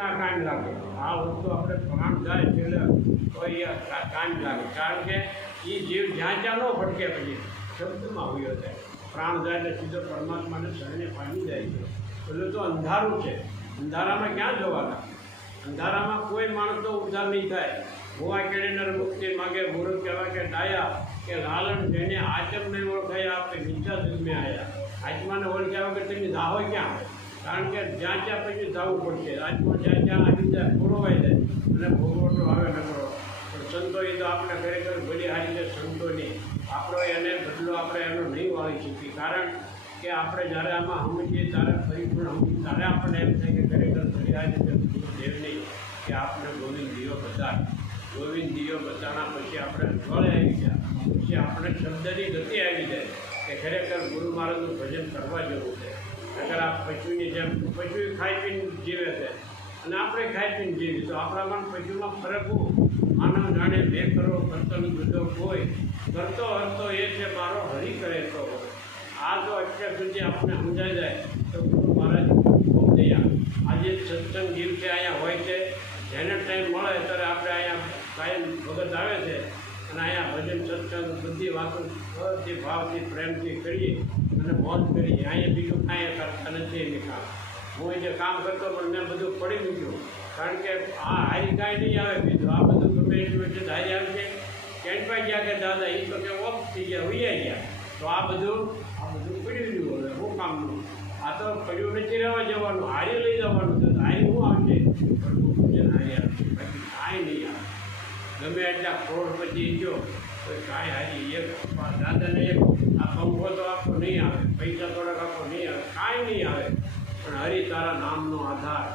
ના કાન લાગે આ વસ્તુ આપણે પ્રાણ જાય એટલે કોઈ કાન લાગે કારણ કે એ જીવ જ્યાં જ્યાં ન ભટકે પછી શબ્દમાં હોયો થાય પ્રાણ જાય એટલે સીધો પરમાત્માને શરણે પામી જાય છે એટલે તો અંધારું છે અંધારામાં ક્યાં જવાના અંધારામાં કોઈ માણસ તો ઉદ્ધાર નહીં થાય ભુવા કેળેનર મુક્તિ માગે મૂર્ખ કહેવા કે ડાયા કે લાલન જેને આચમ નહીં ઓળખાયા આપણે નીચા જન્મે આવ્યા આત્માને ઓળખ્યા વગર તમે દાહો ક્યાં કારણ કે જ્યાં ત્યાં પછી જવું પડશે આત્મા જ્યાં જ્યાં આવી જાય પુરવાઈ જાય અને ભોગવટો આવે ન કરો પણ સંતો એ તો આપણે ખરેખર ભલી હારી છે સંતોની આપણો એને બદલો આપણે એનો નહીં વાળી શકીએ કારણ કે આપણે જ્યારે આમાં સમજીએ ત્યારે પરિપૂર્ણ સમજીએ ત્યારે આપણને એમ થાય કે ખરેખર ભલી હારી છે દેવની કે આપણે ગોવિંદ દિયો બધાના પછી આપણે ફળે આવી ગયા પછી આપણે શબ્દની ગતિ આવી જાય કે ખરેખર ગુરુ મહારાજનું ભજન કરવા જેવું છે અગર આ પશુની જેમ પશુ ખાઈ પીને જીવે છે અને આપણે ખાઈ પીને જીવીએ તો આપણામાં પશુમાં ફરક હું માનવ જાણે બે કરો કરતોનો જુદો કોઈ કરતો હરતો એ છે મારો હરી કરે તો આ જો અત્યાર સુધી આપણે સમજાઈ જાય તો ગુરુ મહારાજ ખૂબ દયા આજે સત્સંગ દિવસે અહીંયા હોય છે જેને ટાઈમ મળે ત્યારે આપણે અહીંયા કાયમ ભગત આવે છે અને અહીંયા ભજન સત્સંગ બધી વાતો બધી ભાવથી પ્રેમથી કરીએ અને મોજ કરીએ અહીંયા બીજું કાંઈ કરતા નથી એની કામ હું જે કામ કરતો પણ મેં બધું પડી મૂક્યું કારણ કે આ હારી કાંઈ નહીં આવે બીજું આ બધું ગમે એટલું વચ્ચે હારી આવે છે કેન્ટમાં ગયા કે દાદા એ તો કે ઓફ થઈ ગયા ઉયા ગયા તો આ બધું પડી રહ્યું હવે શું કામનું આ તો પડ્યું નથી રહેવા જવાનું હારી લઈ જવાનું છે હારી શું આવશે હારી આવશે બાકી કાંઈ નહીં આવે ગમે એટલા કરોડપતિ ગયો તો કાંઈ હારી એક દાદાને એક આ પંખો તો આપો નહીં આવે પૈસા થોડાક આપો નહીં આવે કાંઈ નહીં આવે પણ હરી તારા નામનો આધાર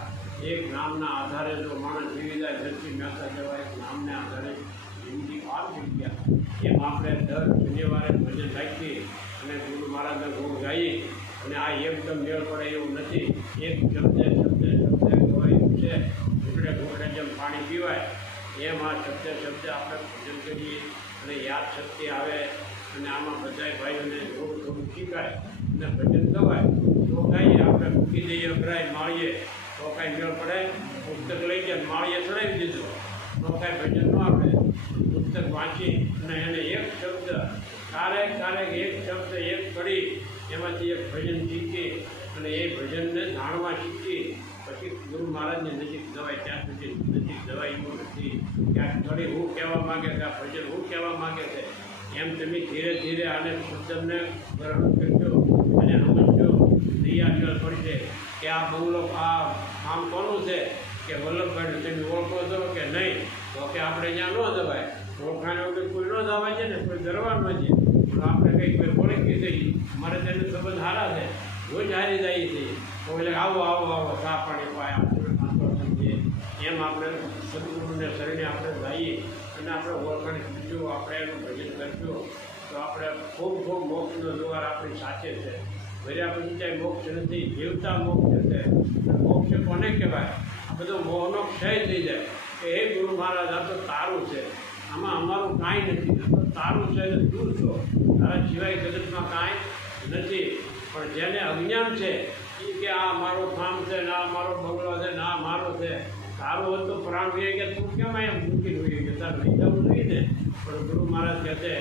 એક નામના આધારે જો માણસ જીવી જાય ધરતી મહેતા જેવા એક નામને આધારે જિંદગી પાર થઈ ગયા એમ આપણે દર શનિવારે ભજન રાખીએ અને ગુરુ મહારાજના ગુણ ગાઈએ અને આ એકદમ મેળ પડે એવું નથી એક શબ્દે હોય છે ઘૂંટડે જેમ પાણી પીવાય એમ આ શબ્દે આપણે ભજન કરીએ અને યાદ શક્તિ આવે અને આમાં બધા ભાઈઓને થોડું શીખાય અને ભજન ગવાય તો ગાઈએ આપણે મૂકી દઈએ અભરાય માળીએ તો કાંઈ મેળ પડે પુસ્તક લઈ જાય માળીએ ચડાવી દીધું તો કાંઈ ભજન ન આપણે પુસ્તક વાંચી અને એને એક શબ્દ ક્યારેક એક શબ્દ એક કડી એમાંથી એક ભજન શીખી અને એ ભજનને જાણવા શીખી પછી ગુરુ મહારાજની નજીક જવાય ત્યાં સુધી નજીક જવાય એવું નથી ક્યાંક ઘડી હું કહેવા માગે કે આ ભજન હું કહેવા માગે છે એમ તમે ધીરે ધીરે આને શબ્દને ગ્રહણ કરજો અને સમજજો તૈયાર પડશે કે આ બંગલો આ આમ કોનું છે કે વલ્લભભાઈ તમે ઓળખો છો કે નહીં તો કે આપણે ત્યાં ન જવાય ઓળખાણ વગર કોઈ ન જવાય છે ને કોઈ ગરવાનું છે પણ આપણે કંઈ કોઈ ઓળખી જઈએ મારે તેને સંબંધ સારા છે રોજ હારી જઈએ છીએ તો એટલે આવો ચા પાણી પાયા એમ આપણે સદગુરુને શરણે આપણે જઈએ અને આપણે ઓળખાણ બીજું આપણે એનું ભજન કરશું તો આપણે ખૂબ મોક્ષનો દ્વાર આપણી સાથે છે ભર્યા પછી ત્યાં મોક્ષ નથી જીવતા મોક્ષ છે મોક્ષ કોને કહેવાય આ બધો મોહનો ક્ષય થઈ જાય કે હે ગુરુ મહારાજ આ તો તારું છે આમાં અમારું કાંઈ નથી આ તો તારું છે એટલે તું છો તારા સિવાય જગતમાં કાંઈ નથી પણ જેને અજ્ઞાન છે એ કે આ મારો કામ છે ના મારો બંગલો છે ના મારો છે તારું હોત તો પ્રાણ હોઈ ગયા તું કેમ અહીંયા મૂકી હોઈ ગયા તારે લઈ જવું જોઈએ ને પણ ગુરુ મહારાજ કહે છે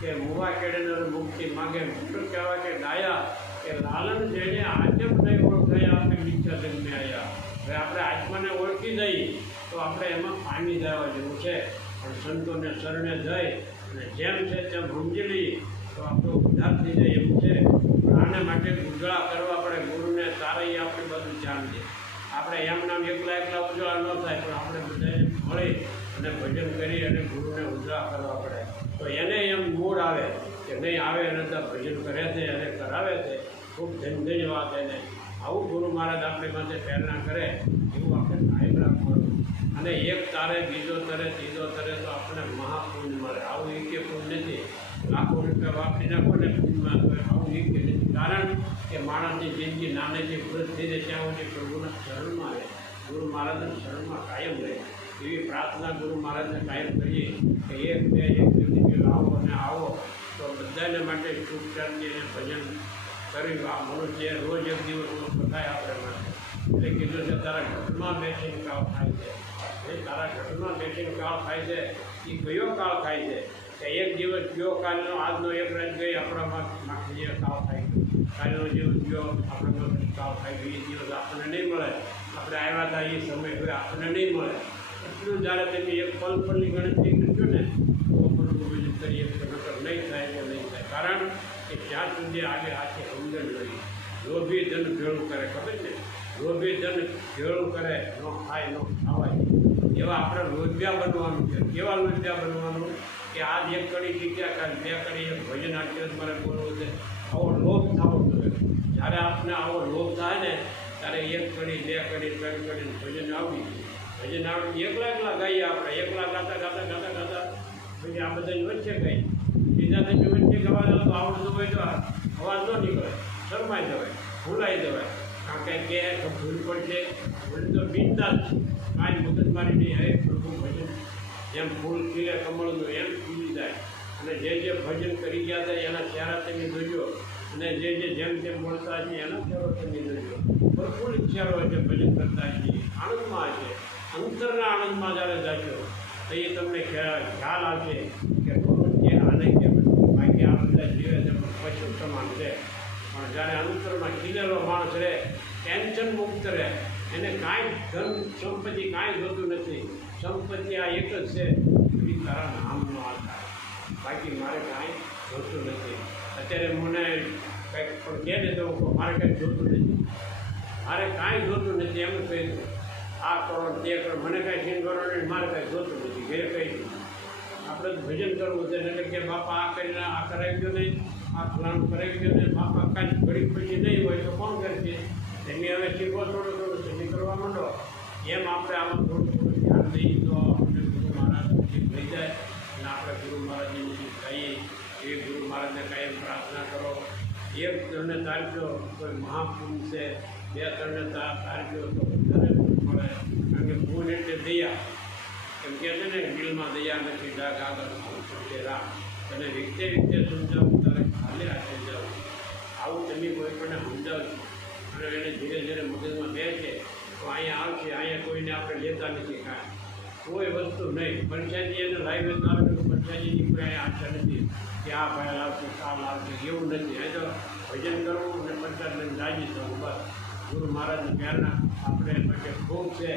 કે મુવા કેળેનર મુક્તિ માગે મૂળ કહેવાય કે ડાયા કે લાલન જેને આચમ નહીં ઓળખાયા આપણે નીચા જન્મે આવ્યા હવે આપણે આત્માને ઓળખી જઈએ તો આપણે એમાં પામી જવા જેવું છે પણ સંતોને શરણે જઈ અને જેમ છે તેમ સમજી લઈએ તો આપણો ઉદ્ધાર થઈ જાય એવું છે પણ આના માટે ઉજળા કરવા પડે ગુરુને સારા આપણે બધું ધ્યાન દે આપણે એમ નામ એકલા ઉજળા ન થાય પણ આપણે બધાને મળી અને ભજન કરી અને ગુરુને ઉજળા કરવા પડે તો એને એમ મૂળ આવે કે નહીં આવે એને તો ભજન કરે છે અને કરાવે છે ખૂબ ધન્યવાદ એને આવું ગુરુ મહારાજ આપણી પાસે પ્રેરણા કરે એવું આપણે કાયમ રાખવાનું અને એક તારે બીજો તરે ત્રીજો તરે તો આપણે મહાપુણ્ય મળે આવું એક પુણ્ય નથી લાખો રૂપિયા વાપરી નાખો ને પુણ્યમાં આવું એક નથી કારણ કે માણસની જિંદગી નાનેથી વૃદ્ધ થઈ જાય ત્યાં સુધી પ્રભુના શરણમાં આવે ગુરુ મહારાજના શરણમાં કાયમ રહે એવી પ્રાર્થના ગુરુ મહારાજને કાયમ કરીએ કે એક દિવસથી લાવો અને આવો તો બધાને માટે સુખ શાંતિ અને ભજન કર્યું આ મનુષ્ય રોજ એક દિવસનો થાય આપણે માટે એટલે કીધું છે તારા ઘટમાં બેસીને કાળ થાય છે. એ તારા ઘટમાં બેસીને કાળ થાય છે. એ કયો કાળ થાય છે કે એક દિવસ ગયો કાલનો, આજનો એક રાત ગઈ આપણામાં માખી કાળ થાય ગયો, કાલનો દિવસ ગયો આપણામાં કાળ થાય ગયો. એ દિવસ આપણને નહીં મળે. આપણે આવ્યા હતા એ સમય હવે આપણને નહીં મળે. એટલું જ્યારે તમે એક પલની ગણતરી કરશો ને તો પણ બીજું કરીએ તો નકર નહીં થાય કે નહીં થાય. કારણ કે જ્યાં સુધી આગે હાથે સમજણ નહીં. લોભી ધન ભેળું કરે, ખબર છે? લોભી ધન ભેળું કરે, ન ખાય ન ખાવાય. એવા આપણે લોભિયા બનવાનું છે. કેવા લોભિયા બનવાનું કે આજ એક કડી શીખ્યા, કાલ બે કડી એક ભજન આટલું મારે બોલવું છે. આવો લોભ થવો જોઈએ. જ્યારે આપણે આવો લોભ થાય ને ત્યારે એક કડી, બે કડી, ત્રણ કડી ભજન આવડી. ભજન આવડી એકલા ગાઈએ આપણે. એકલા ગાતા પછી આ બધાની વચ્ચે ગઈ. બીજા તમે વચ્ચે ગવા જાવ તો આવડતું હોય તો અવાજ ન નીકળે, શરમાઈ જવાય, ભૂલાઈ જવાય. કારણ કે ભૂલ પડશે. ભૂલ તો બિંદાસ કાંઈ મગજમારી નહીં. હરે પ્રભુ ભજન જેમ ફૂલ ખીલે કમળનું એમ ખીલી જાય. અને જે ભજન કરી ગયા હતા એના ચહેરા તમે જોજો, અને જેમ બોલતા હશે એના ચહેરો તમે જોજો. ભરપૂર ચહેરો છે ભજન કરતા છીએ, આનંદમાં છે. અંતરના આનંદમાં જ્યારે જાશો તો એ તમને ખ્યાલ આવશે કે જે આનંદ કહેવાય. બાકી આ બધા જીવે છે પશુ સમાન છે. પણ જ્યારે અંતરમાં ખીલેલો માણસ રહે, ટેન્શન મુક્ત રહે, એને કાંઈ ધન સંપત્તિ કાંઈ જોતું નથી. સંપત્તિ આ એક જ છે, એ તારા નામનો આધાર. બાકી મારે કાંઈ જોતું નથી. અત્યારે મને કંઈક પણ કહે ને તો મારે કંઈક જોતું નથી, મારે કાંઈ જોતું નથી એમ કહી દઉં. આ કરો તે કરો, મને કાંઈ સીન કરો નહીં, મારે કાંઈ જોતું નથી. ઘરે કહી દઉં. આપણે તો ભજન કરવું છે. નગર કે બાપા આ કરીને આ કરાવી દો નહીં, આ ફલાણું કરાવી દો નહીં. બાપા કાંઈ ઘડી પછી નહીં હોય તો કોણ કરશે? એમને હવે શીખો થોડું શીખી કરવા માંડો. એમ આપણે આમાં થોડું ધ્યાન દઈએ તો આપણે ગુરુ મહારાજ થઈ જાય. અને આપણે ગુરુ મહારાજની નજીક થઈએ. એ ગુરુ મહારાજને કાયમ પ્રાર્થના કરો. એક જણને તારજો કોઈ મહાપુરુષ છે, બે ત્રણને તારજો તો વધારે મળે. કારણ કે પૂન એટલે દયા. એમ કહે છે ને, દિલમાં દયા નથી, ડાક આગળ છે રામ. અને વ્યક્તિ સમજાવું તારે ખાલી હાથે જાઉં. આવું તમે કોઈ પણ સમજાવજો. અને એને ધીરે ધીરે મગજમાં બેસે તો અહીંયા આવશે. અહીંયા કોઈને આપણે લેતા નથી કાંઈ, કોઈ વસ્તુ નહીં. પંચાયતી એને લાઈવ જ આવે તો પંચાયતીની કોઈ અહીંયા આશા નથી કે આ ભાઈ લાવશે, આ લાવશે, એવું નથી. અહીં તો ભજન કરવું અને પંચાયત લઈને રાજી થવું, બસ. ગુરુ મહારાજની પ્રેરણા આપણે માટે ખૂબ છે.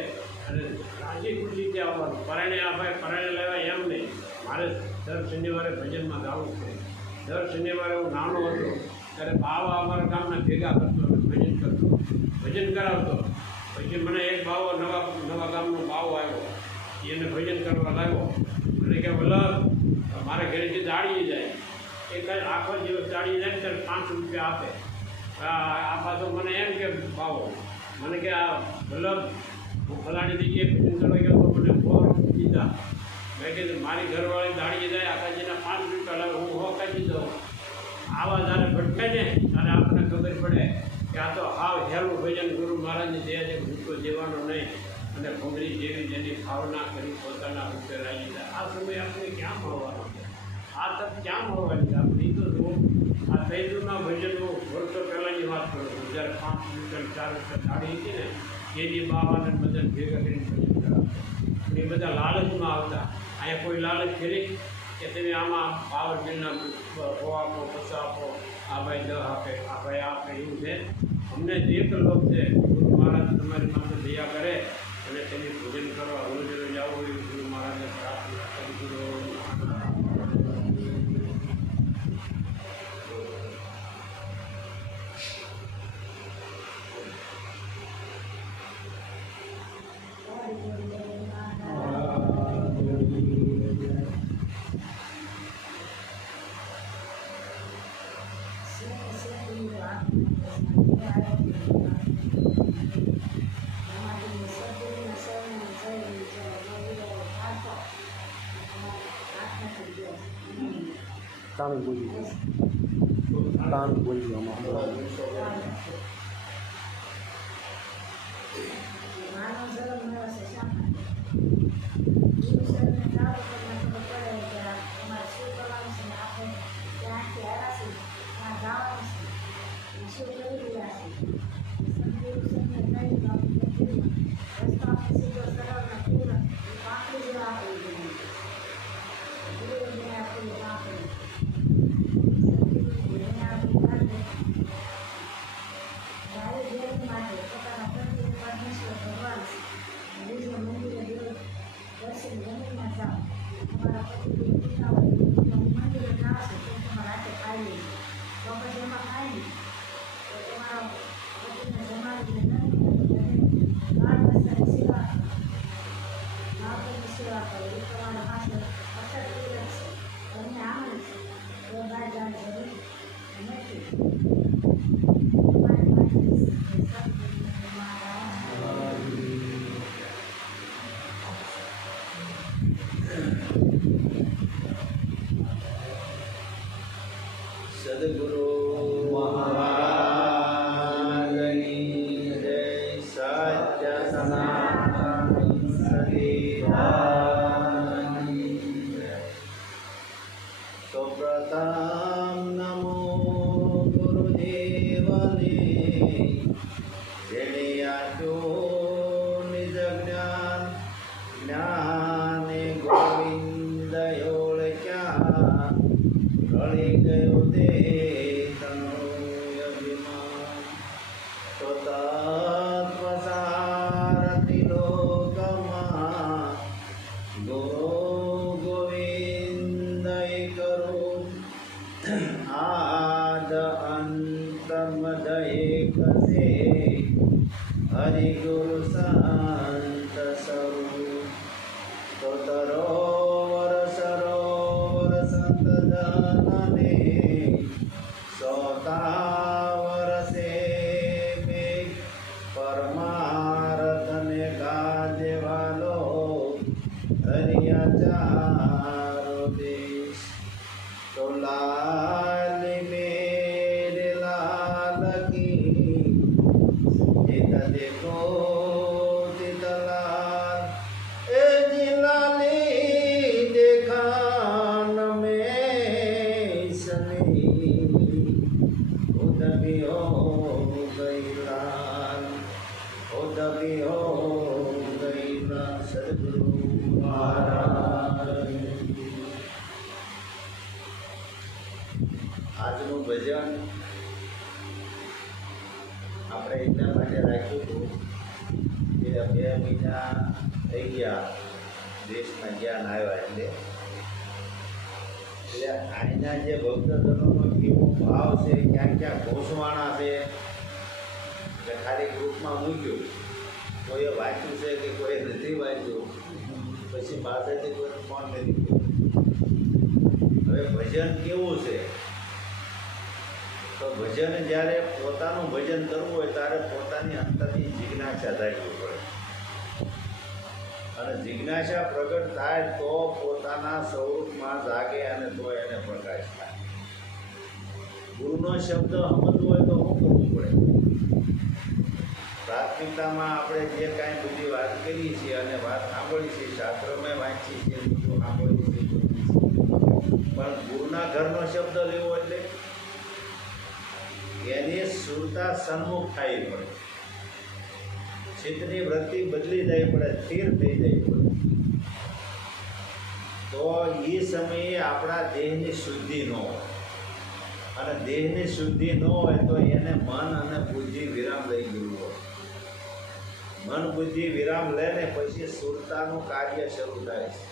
અને રાજી ખુશીથી આવવાનું. પરાણે આ ભાઈ પરાણે લેવાય એમ નહીં. મારે દર શનિવારે ભજનમાં ગાવું છે. દર શનિવારે હું નાનો હતો ત્યારે બાવા અમારા ગામના ભેગા કરતો અને ભજન કરતો, ભજન કરાવતો. પછી મને એક બાવો નવા ગામનો બાવો આવ્યો, એને ભજન કરવા લાવ્યો. મને કે વલ્લભ મારા ઘરેથી દાડી જાય, એ કાંઈ આખો દિવસ દાડી જાય ત્યારે 5 રૂપિયા આપે. આ પાછો મને એમ કે બાવો મને કે આ વલ્લભ હું ફલાણી જગ્યાએ ભજન કરવા ગયો તો મને 100 રૂપિયા દીધા. મેં કીધું મારી ઘરવાળી દાડીએ જાય આખાજીના 5 રૂપિયા લાવે, હું 100 કાઢી દઉં. આવા જ્યારે ભટકાય ને ત્યારે આપણને ખબર પડે કે આ તો હાવ હેલું ભજન ગુરુ મહારાજની દયા છે, ભૂતો દેવાનો નહીં. અને ભૂંગળી જેવી જેની ભાવના કરી પોતાના રૂપે રાજી જાય. આ સમય આપણે ક્યાં મળવાનો છે? આ તક ક્યાં મળવાની છે? આપણે તો આ સૈદુના ભજનનું વર્ષો પહેલાંની વાત કરું છું. જ્યારે 5 રૂપિયા 4 રૂપિયા દાડી હતી ને, એની બાવાને બધા ભેગા કરીને ભજન કરાવતા. એ બધા લાલચમાં આવતા. અહીંયા કોઈ લાલચ કરી કે તમે આમાં પાવર બિલના 100 આપો, 50 આપો, આ ભાઈ 10 આપે, આ ભાઈ આપે, એવું છે. અમને જે એક લોક છે, ગુરુ મહારાજ તમારી પાસે દયા કરે અને તમે ભોજન કરવા રોજ રોજ આવો એવું ગુરુ મહારાજને પ્રાર્થના કરી દો. તાણ બોલી આમાં શું કરી રહ્યા છે સદગુરુ મહારાજની જય. સત્ય સનાતન સદીધારની જય. તો પ્રથમ નમો ગુરુદેવને, જેણે આપ્યું નિજ જ્ઞાન. જ્ઞાને ગોવિંદ ઓળખ્યા, ટળી ગયું તે તનું અભિમાન. તો તત્વસારથી લોકમાં ગુરુ ગોવિંદ કરું. આદ અંત મદ એક છે, હરિ ગુરુ સંત સ્વરૂપ. તો તરોવર સરોવર સંત જનને, સોતાવર સે મેઘ. પરમાર્થને ગાજે વાલો, હરિયા ચારો દેશ. તો લાલી મેરે લાલ કી, ચિત દેખો ચિત લાલ. એ લાલી દેખાન में सनी, खुद भी हो गई लाल, खुद भी हो गई लाल. सदगुरु महाराज. આજનું ભજન આપણે એટલા માટે રાખ્યું હતું કે 2 મહિના થઈ ગયા દેશમાં જ્ઞાન આવ્યા, એટલે અહીંના જે ભક્તજનોનો કેવો ભાવ છે, ક્યાં ક્યાં ઘોષવાણા છે, એટલે ખાલી ગ્રુપમાં મૂક્યું. કોઈએ વાંચ્યું છે કે કોઈ નથી વાંચ્યું, પછી પાસેથી કોઈ ફોન નથી કર્યો. હવે ભજન કેવું છે, તો ભજન જ્યારે પોતાનું ભજન કરવું હોય ત્યારે પોતાની અંતરની જિજ્ઞાસા જાગવી પડે, અને જિજ્ઞાસા પ્રગટ થાય તો પોતાના સ્વરૂપમાં જાગે અને તો એને પ્રકાશ થાય. ગુરુનો શબ્દ સમજવો હોય તો શું કરવું પડે? પ્રાથમિકતામાં આપણે જે કાંઈ બધી વાત કરી છે અને વાત સાંભળી છે, શાસ્ત્રોમાં વાંચી છે, બધું સાંભળી છે, પણ ગુરુના ઘરનો શબ્દ લેવો એટલે એની સુરતા સન્મુખ થવી પડે, ચિત્તની વૃત્તિ બદલી જવી પડે, સ્થિર થઈ જવી પડે. તો એ સમયે આપણા દેહની શુદ્ધિ ન હોય, અને દેહની શુદ્ધિ ન હોય તો એને મન અને બુદ્ધિ વિરામ લઈ ગયું હોય. મન બુદ્ધિ વિરામ લે ને પછી સુરતાનું કાર્ય શરૂ થાય છે.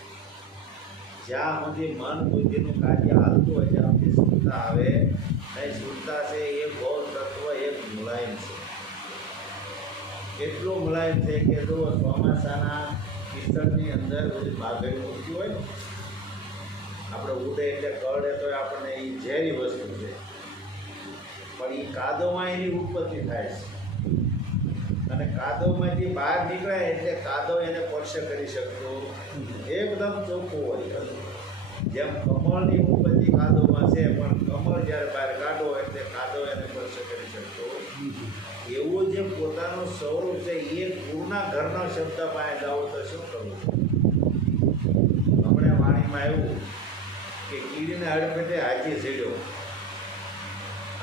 જ્યાં સુધી મન બુદ્ધિનું કાર્ય હાલતું હોય ત્યાં સુધી સુરતા આવે નહીં. સુરતા છે એ ગૌર તત્વ એક મુલાયમ છે, એટલું મુલાયમ છે કે જો ચોમાસાના કિસ્તરની અંદર બધી બાગડી મૂકી હોય ને, આપણે ઉડે એટલે કરડે તો આપણને એ ઝેરી વસ્તુ છે, પણ એ કાદવમાં એની ઉત્પત્તિ થાય છે, અને કાદવમાંથી બહાર નીકળે એટલે કાદવ એને સ્પર્શ કરી શકતો એકદમ ચોખ્ખું હોય. જેમ કમળની ઉત્પત્તિ કાદવમાં છે, પણ કમળ જ્યારે બહાર કાઢો એટલે કાદવ એને સ્પર્શ કરી શકતો. એવું જે પોતાનું સ્વરૂપ છે એ ગુરુના ઘરનો શબ્દ પાસે જાઓ તો શું કરવું? હમણાં વાણીમાં એવું કે કીડીને હડફેટે હાથી ઝીડ્યો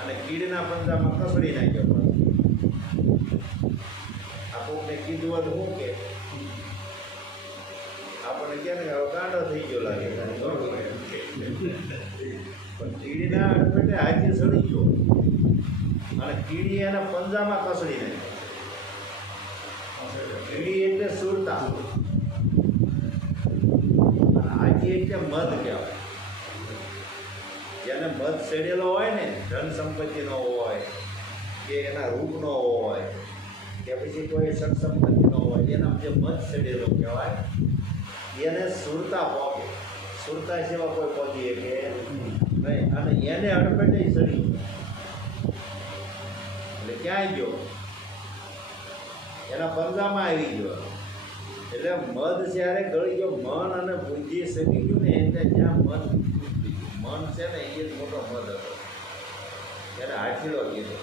અને કીડીના પંજામાં કસડી નાખ્યો. આપણને કીધું હતું શું કે આપણને કે ને હવે ગાંડો થઈ ગયો લાગે, પણ કીડીના હડફેટે હાથી સડી ગયો અને કીડી એના પંજામાં કસડી નાખ્યો. કીડી એટલે સુરતા, હાથી એટલે મધ કહેવાય. જેને મધ સેડેલો હોય ને, ધન સંપત્તિનો હોય કે એના રૂપનો હોય કે પછી કોઈ સત સંપત્તિનો હોય, એના જે મધ સેડેલો કહેવાય, એને સુરતા પોકે. સુરતા સિવાય કોઈ પોકી કે નહીં, અને એને અડફેટે સડી એટલે ક્યાંય ગયો, એના પંજામાં આવી ગયો. એટલે મધ જ્યારે ગળી ગયો, મન અને બુદ્ધિ સમી ગયું ને એટલે જ્યાં મન છે ને એ જ મોટો મધ હતો, ત્યારે હાથીડો કીધો.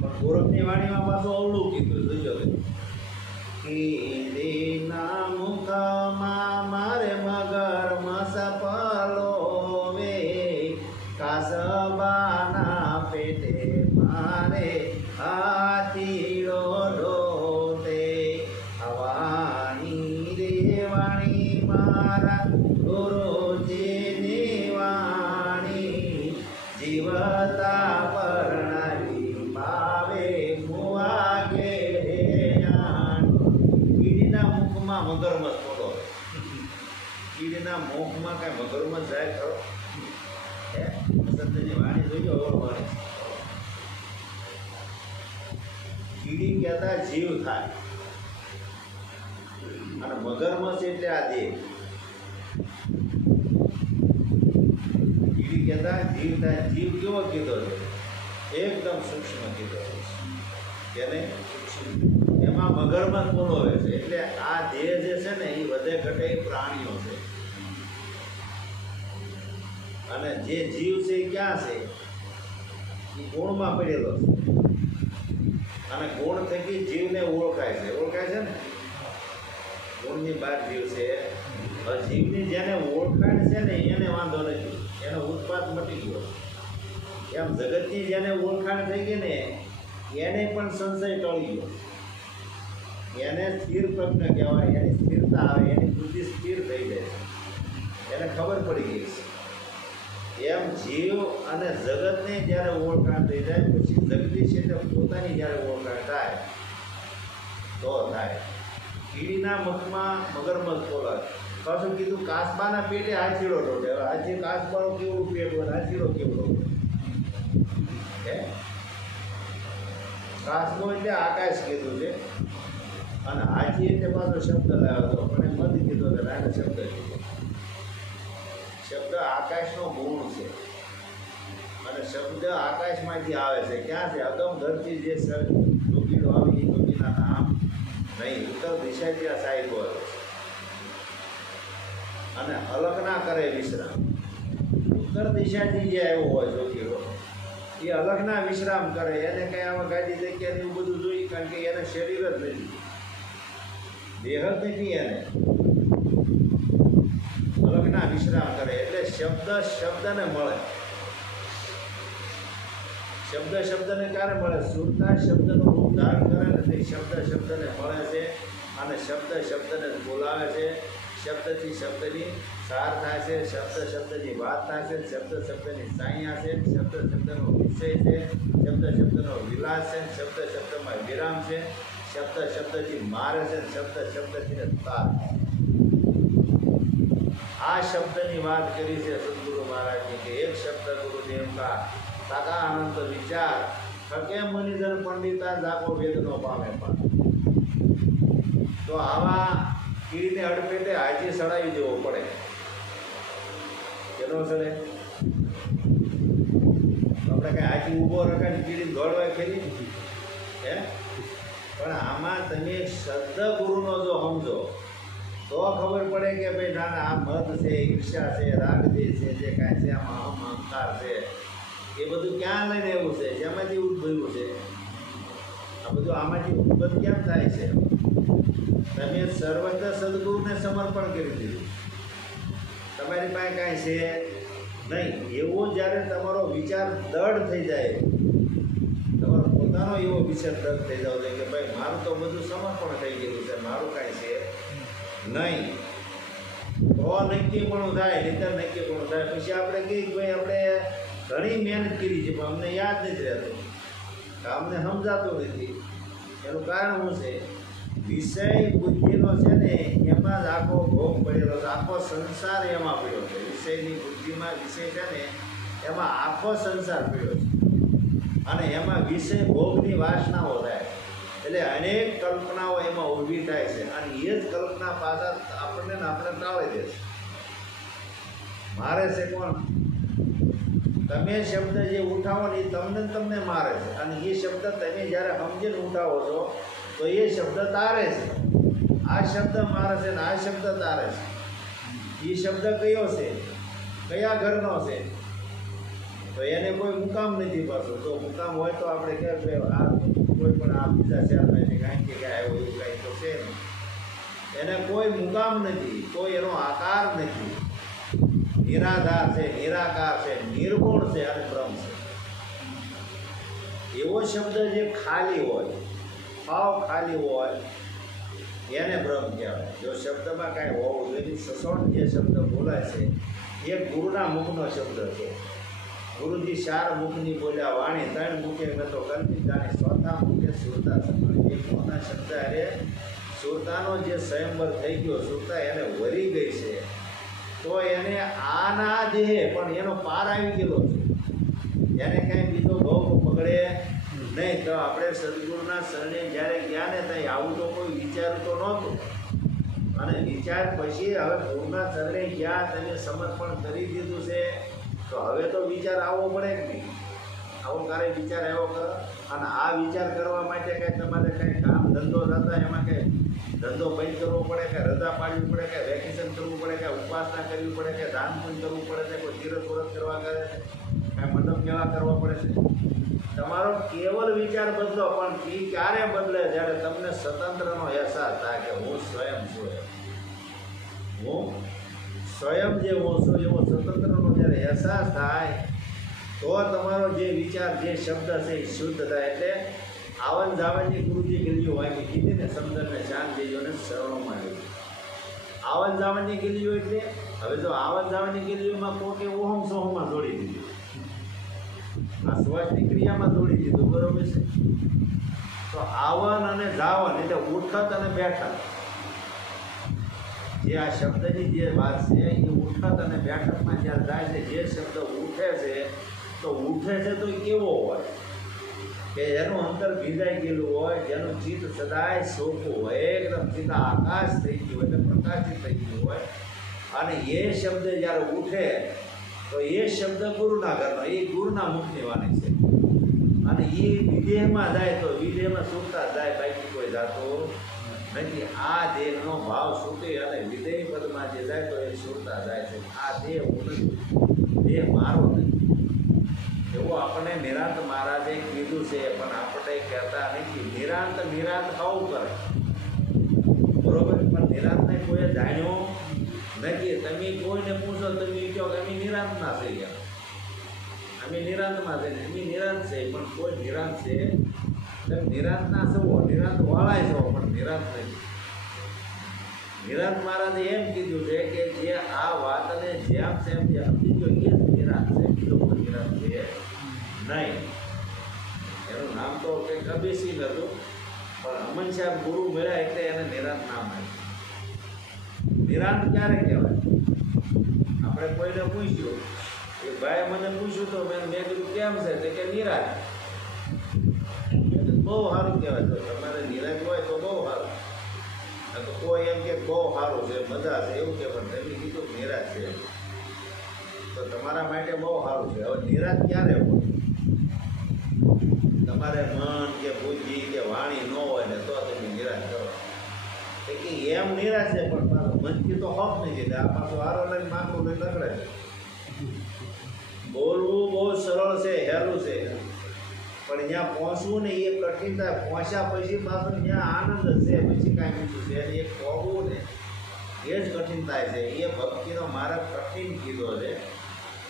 પણ ગોરખની વાણીમાં પાછું અવળું કીધું. જોજો કીડીના મુખમાં મારે મગર મસપલો વે, કાસબાના પેટે મારે હાથીડો ઢોતે. વાણી રે વાણી મારા ગુરુજીની વાણી, જીવતા પરણાવી ભાવે મુવાગે કીડીના મુખમાં મગરમચ્છ બોલો. કીડીના મુખમાં કાંઈ મગરમચ્છ જાય ખરો? સંતની વાણી જોજો. વાણી કીડી કહેતા જીવ થાય અને મગરમચ્છ એટલે આ દેહ. કીડી કહેતા જીવ થાય. જીવ કેવો કીધો છે? એકદમ સૂક્ષ્મ કીધો છે. એને એમાં મગરમચ્છ બોલાવે છે. એટલે આ દેહ જે છે ને એ વધે ઘટે એ પ્રાણીઓ છે. અને જે જીવ છે એ ક્યાં છે? એ ગુણમાં પડેલો છે. અને ગુણ થકી જીવને ઓળખાય છે. ઓળખાય છે ને? ગુણની બહાર જીવ છે. જીવની જેને ઓળખાણ છે ને એને વાંધો નથી, એનો ઉત્પાદ મટી ગયો. એમ જગતની જેને ઓળખાણ થઈ ગઈ ને એને પણ સંશય ટળી ગયો. એને સ્થિર પ્રજ્ઞ કહેવાય. એની સ્થિરતા આવે, એની બુદ્ધિ સ્થિર થઈ જાય છે, એને ખબર પડી ગઈ છે. એમ જીવ અને જગતને જ્યારે ઓળખાણ થઈ જાય પછી જગદીશ એટલે પોતાની જ્યારે ઓળખાણ થાય તો થાય. કીડીના મુખમાં મગરમચ્છ બોલાય. પાછું કીધું કાસબાના પેટે હાથીડો ઢોળે. હવે હાથી કાસબાનું કેવું પેટ હોય, હાથીડો કેવડો હોય? હે, કાસબો એટલે આકાશ કીધું છે અને હાથી એટલે પાછો શબ્દ લાવ્યો હતો, પણ એ મધ કીધો હતો. આને શબ્દ કીધો. શબ્દ આકાશનો ગુણ છે અને શબ્દ આકાશમાંથી આવે છે. ક્યાં છે? અગમ ધરતી જે જોગીડો આવી એ જોગીના નામ નહીં, ઉત્તર દિશાથી આ સાહિબો આવે છે. અને અલગ કરે વિશ્રામ. ઉત્તર દિશાથી જે આવ્યો હોય જોગીડો એ અલગના વિશ્રામ કરે. એને કંઈ આમાં ગાડી જગ્યા એવું બધું જોઈ, કારણ કે એને શરીર જ નથી, દેહ જ નથી. એને અલગના વિશ્રામ કરે. એટલે શબ્દ શબ્દને મળે. શબ્દ શબ્દને ક્યારે મળે? સુરતા શબ્દનું રૂપ ધારણ કરે ને શબ્દ શબ્દને મળે છે અને શબ્દ શબ્દને બોલાવે છે. શબ્દથી શબ્દની સાર થાય છે, શબ્દ શબ્દની વાત થાય છે, શબ્દ શબ્દની સાયા છે, શબ્દ શબ્દનો વિષય છે, શબ્દ શબ્દનો વિલાસ છે, શબ્દ શબ્દમાં વિરામ છે, શબ્દ શબ્દથી મારે છે, શબ્દ શબ્દથી તાર. આ શબ્દની વાત કરી છે સદગુરુ મહારાજની કે એક શબ્દ ગુરુદેવ કા તાકા અનંત વિચાર થકે મુનિજન પંડિતા જાગો વેદનો પામે. પણ તો આવા કીડીને અડફેટે હાજી સડાવી દેવો પડે. કેટલો સડે? આપણે કાંઈ હાજી ઊભો રખાય કીડી દોડવા ખેલી હે? પણ આમાં તમે સદગુરુનો જો સમજો તો ખબર પડે કે ભાઈ ના આ મદ છે, ઈર્ષા છે, રાગદેશ છે, જે કાંઈ છે આમાં અહંકાર છે, એ બધું ક્યાં લઈને એવું છે? જેમાંથી ઉદ્ભવ્યું છે? આ બધું આમાંથી ઉદ્ભવ કેમ થાય છે? તમે સર્વત્ર સદગુરુને સમર્પણ કરી દીધું, તમારી પાસે કાંઈ છે નહીં. એવો જ્યારે તમારો વિચાર દૃઢ થઈ જાય, તમારો પોતાનો એવો વિચાર દૃઢ થઈ જાવ કે ભાઈ મારું તો બધું સમર્પણ થઈ ગયેલું છે, મારું કાંઈ છે નહીં, તો નક્કીપણું થાય. નહીંતર નક્કીપણું થાય પછી આપણે કહીએ કે ભાઈ આપણે ઘણી મહેનત કરી છે પણ અમને યાદ નથી રહેતું, અમને સમજાતું નથી. એનું કારણ શું છે? વિષય બુદ્ધિનો છે ને એમાં જ આખો ભોગ પડેલો છે, આખો સંસાર એમાં પડ્યો છે. વિષયની બુદ્ધિમાં વિષય છે ને એમાં આખો સંસાર પડ્યો છે અને એમાં વિષય ભોગની વાસનાઓ થાય. એટલે અનેક કલ્પનાઓ એમાં ઊભી થાય છે અને એ જ કલ્પના પાછા આપણે ટાળી દે છે. મારે છે કોણ? તમે શબ્દ જે ઉઠાવો ને એ તમને મારે છે અને એ શબ્દ તમે જ્યારે સમજીને ઉઠાવો છો તો એ શબ્દ તારે છે, આ શબ્દ મારે છે ને આ શબ્દ તારે છે. એ શબ્દ કયો છે, કયા ઘરનો છે? તો એને કોઈ મુકામ નથી પાછું. તો મુકામ હોય તો આપણે કે આ કોઈ પણ આ બીજા શહેરમાં કાંઈ કે કાંઈ આવ્યો એવું કાંઈ તો છે નહીં. એને કોઈ મુકામ નથી, કોઈ એનો આકાર નથી. નિરાધાર છે, નિરાકાર છે, નિર્ગુણ છે અને બ્રહ્મ છે. એવો શબ્દ જે ખાલી હોય, ભાવ ખાલી હોય, એને બ્રહ્મ કહેવાય. જો શબ્દમાં કાંઈ હોવું જોઈએ, સસોટ જે શબ્દ બોલાય છે એ ગુરુના મુખનો શબ્દ છે. ગુરુજી 4 મુખની બોલ્યા વાણી, 3 મુખે ગતો કલ્પિત જાણી, 4થા મુખે સુરતા સંભાળી. એ મુખના શબ્દ અરે સુરતાનો જે સ્વયંવર થઈ ગયો, સુરતા એને વરી ગઈ છે, તો એને આના દેહે પણ એનો પાર આવી ગયેલો છે. એને કાંઈ બીજો ભોગ પકડે નહીં. તો આપણે સદગુરુના શરણે જ્યારે ગયા ને ત્યાં આવું તો કોઈ વિચારતો નહોતું. અને વિચાર પછી હવે ગુરુના શરણે ગયા, તમે સમર્પણ કરી દીધું છે, તો હવે તો વિચાર આવવો પડે કે નહીં? આવો ક્યારે વિચાર આવ્યો કરો? અને આ વિચાર કરવા માટે કાંઈ તમારે કાંઈ કામ ધંધો થતા એમાં કાંઈ ધંધો બંધ કરવો પડે, કે રજા પાડવી પડે, કે વેકેશન કરવું પડે, કે ઉપાસના કરવી પડે, કે દાન પુણ્ય કરવું પડે છે, કોઈ તીરથ વ્રત કરવા કરે છે, કાંઈ મંડપ મેળા કરવા પડે છે. તમારો કેવલ વિચાર બદલો. પણ એ ક્યારે બદલે? જ્યારે તમને સ્વતંત્રનો અહેસાસ થાય કે હું સ્વયં છું, હું સ્વયં જે હું છું એવો સ્વતંત્રનો જ્યારે અહેસાસ થાય, તો તમારો જે વિચાર, જે શબ્દ છે એ શુદ્ધ થાય. એટલે આવન જાવનની ગુરુજી ગીલીઓ વાંચી કીધી ને, સમજણને શાંત દેજોને શરણોમાં આવી. આવન જાવનની ગીલીઓ એટલે હવે જો આવન જાવનની ગીલીઓમાં કોકે ઓહમ સોહમાં જોડી દીધી, આ શ્વાસની ક્રિયામાં જોડી દીધું, બરોબર છે? તો આવન અને જાવન એટલે ઉઠત અને બેઠક. જે આ શબ્દની જે વાત છે એ ઉઠત અને બેઠકમાં જ્યારે જાય છે, જે શબ્દ ઉઠે છે તો ઉઠે છે તો કેવો હોય કે એનું અંતર ભીંજાઈ ગયેલું હોય, જેનું ચિત્ત સદાય સોખું હોય, એકદમ સીધા આકાશ થઈ ગયું હોય, એટલે પ્રકાશિત થઈ ગયું હોય. અને એ શબ્દ જ્યારે ઉઠે તો એ શબ્દ ગુરુના ઘરનો, એ ગુરુના મુખની વાણી છે. અને એ વિદેહમાં જાય તો વિદેહમાં સુરતા જાય, બાકી કોઈ જાતો નથી. આ દેહનો ભાવ સુખી અને વિદેહ પદમાં જે જાય તો એ સુરતા જાય છે. આ દેહ હું નથી, દેહ મારો નથી. એવું આપણને નિરાંત મહારાજે કીધું છે, પણ આપણે કહેતા નથી. નિરાંત નિરાંત આવું કરે, બરોબર? પણ નિરાંતને કોઈ જાણ્યો નથી. તમે કોઈને પૂછો, તમે કહો કે અમે નિરાંતના થઈ ગયા, અમે નિરાંતમાં થઈને અમે નિરાંત છે, પણ કોઈ નિરાંત છે તમે નિરાંતના છો, નિરાંત વાળાય છો, પણ નિરાંત નથી. નિરાંત મહારાજે એમ કીધું છે કે જે આ વાતને જેમ તેમ જે સમજી ગયો એ જ નિરાંત છે, બીજો કોઈ નિરાંત છે નહીં. એનું નામ તો કંઈક કબીરસિંહ હતું, પણ અમન સાહેબ ગુરુ મળ્યા એટલે એને નિરાંત નામ આપ્યું. નિરાંત ક્યારે કહેવાય? આપણે કોઈને પૂછ્યું, એ ભાઈ મને પૂછ્યું તો મેં કીધું કેમ છે? તો કે નિરાંત. બહુ સારું કહેવાય. તો તમારે નિરાંત હોય તો બહુ સારું. તો કોઈ એમ કે બહુ સારું છે, મજા છે એવું કે, પણ તમે કીધું નિરાંત છે તો તમારા માટે બહુ સારું છે. હવે નિરાંત ક્યારે હોય? તમારે મન કે બુદ્ધિ કે વાણી ન હોય ને તો તમે નિરાશ કરો. કે એમ નિરાશ છે, પણ પાછું મનથી તો હક નહીં છે. આ પાછું હારો લઈને માગવું લઈને લગડે છે. બોલવું બહુ સરળ છે, હેલું છે, પણ ત્યાં પહોંચવું ને એ કઠિન થાય. પહોંચ્યા પછી પાછું ત્યાં આનંદ છે, પછી કાંઈ બીજું છે. એ પહોંચવું ને એ જ કઠિન થાય છે. એ ભક્તિનો માર્ગ કઠિન કીધો છે.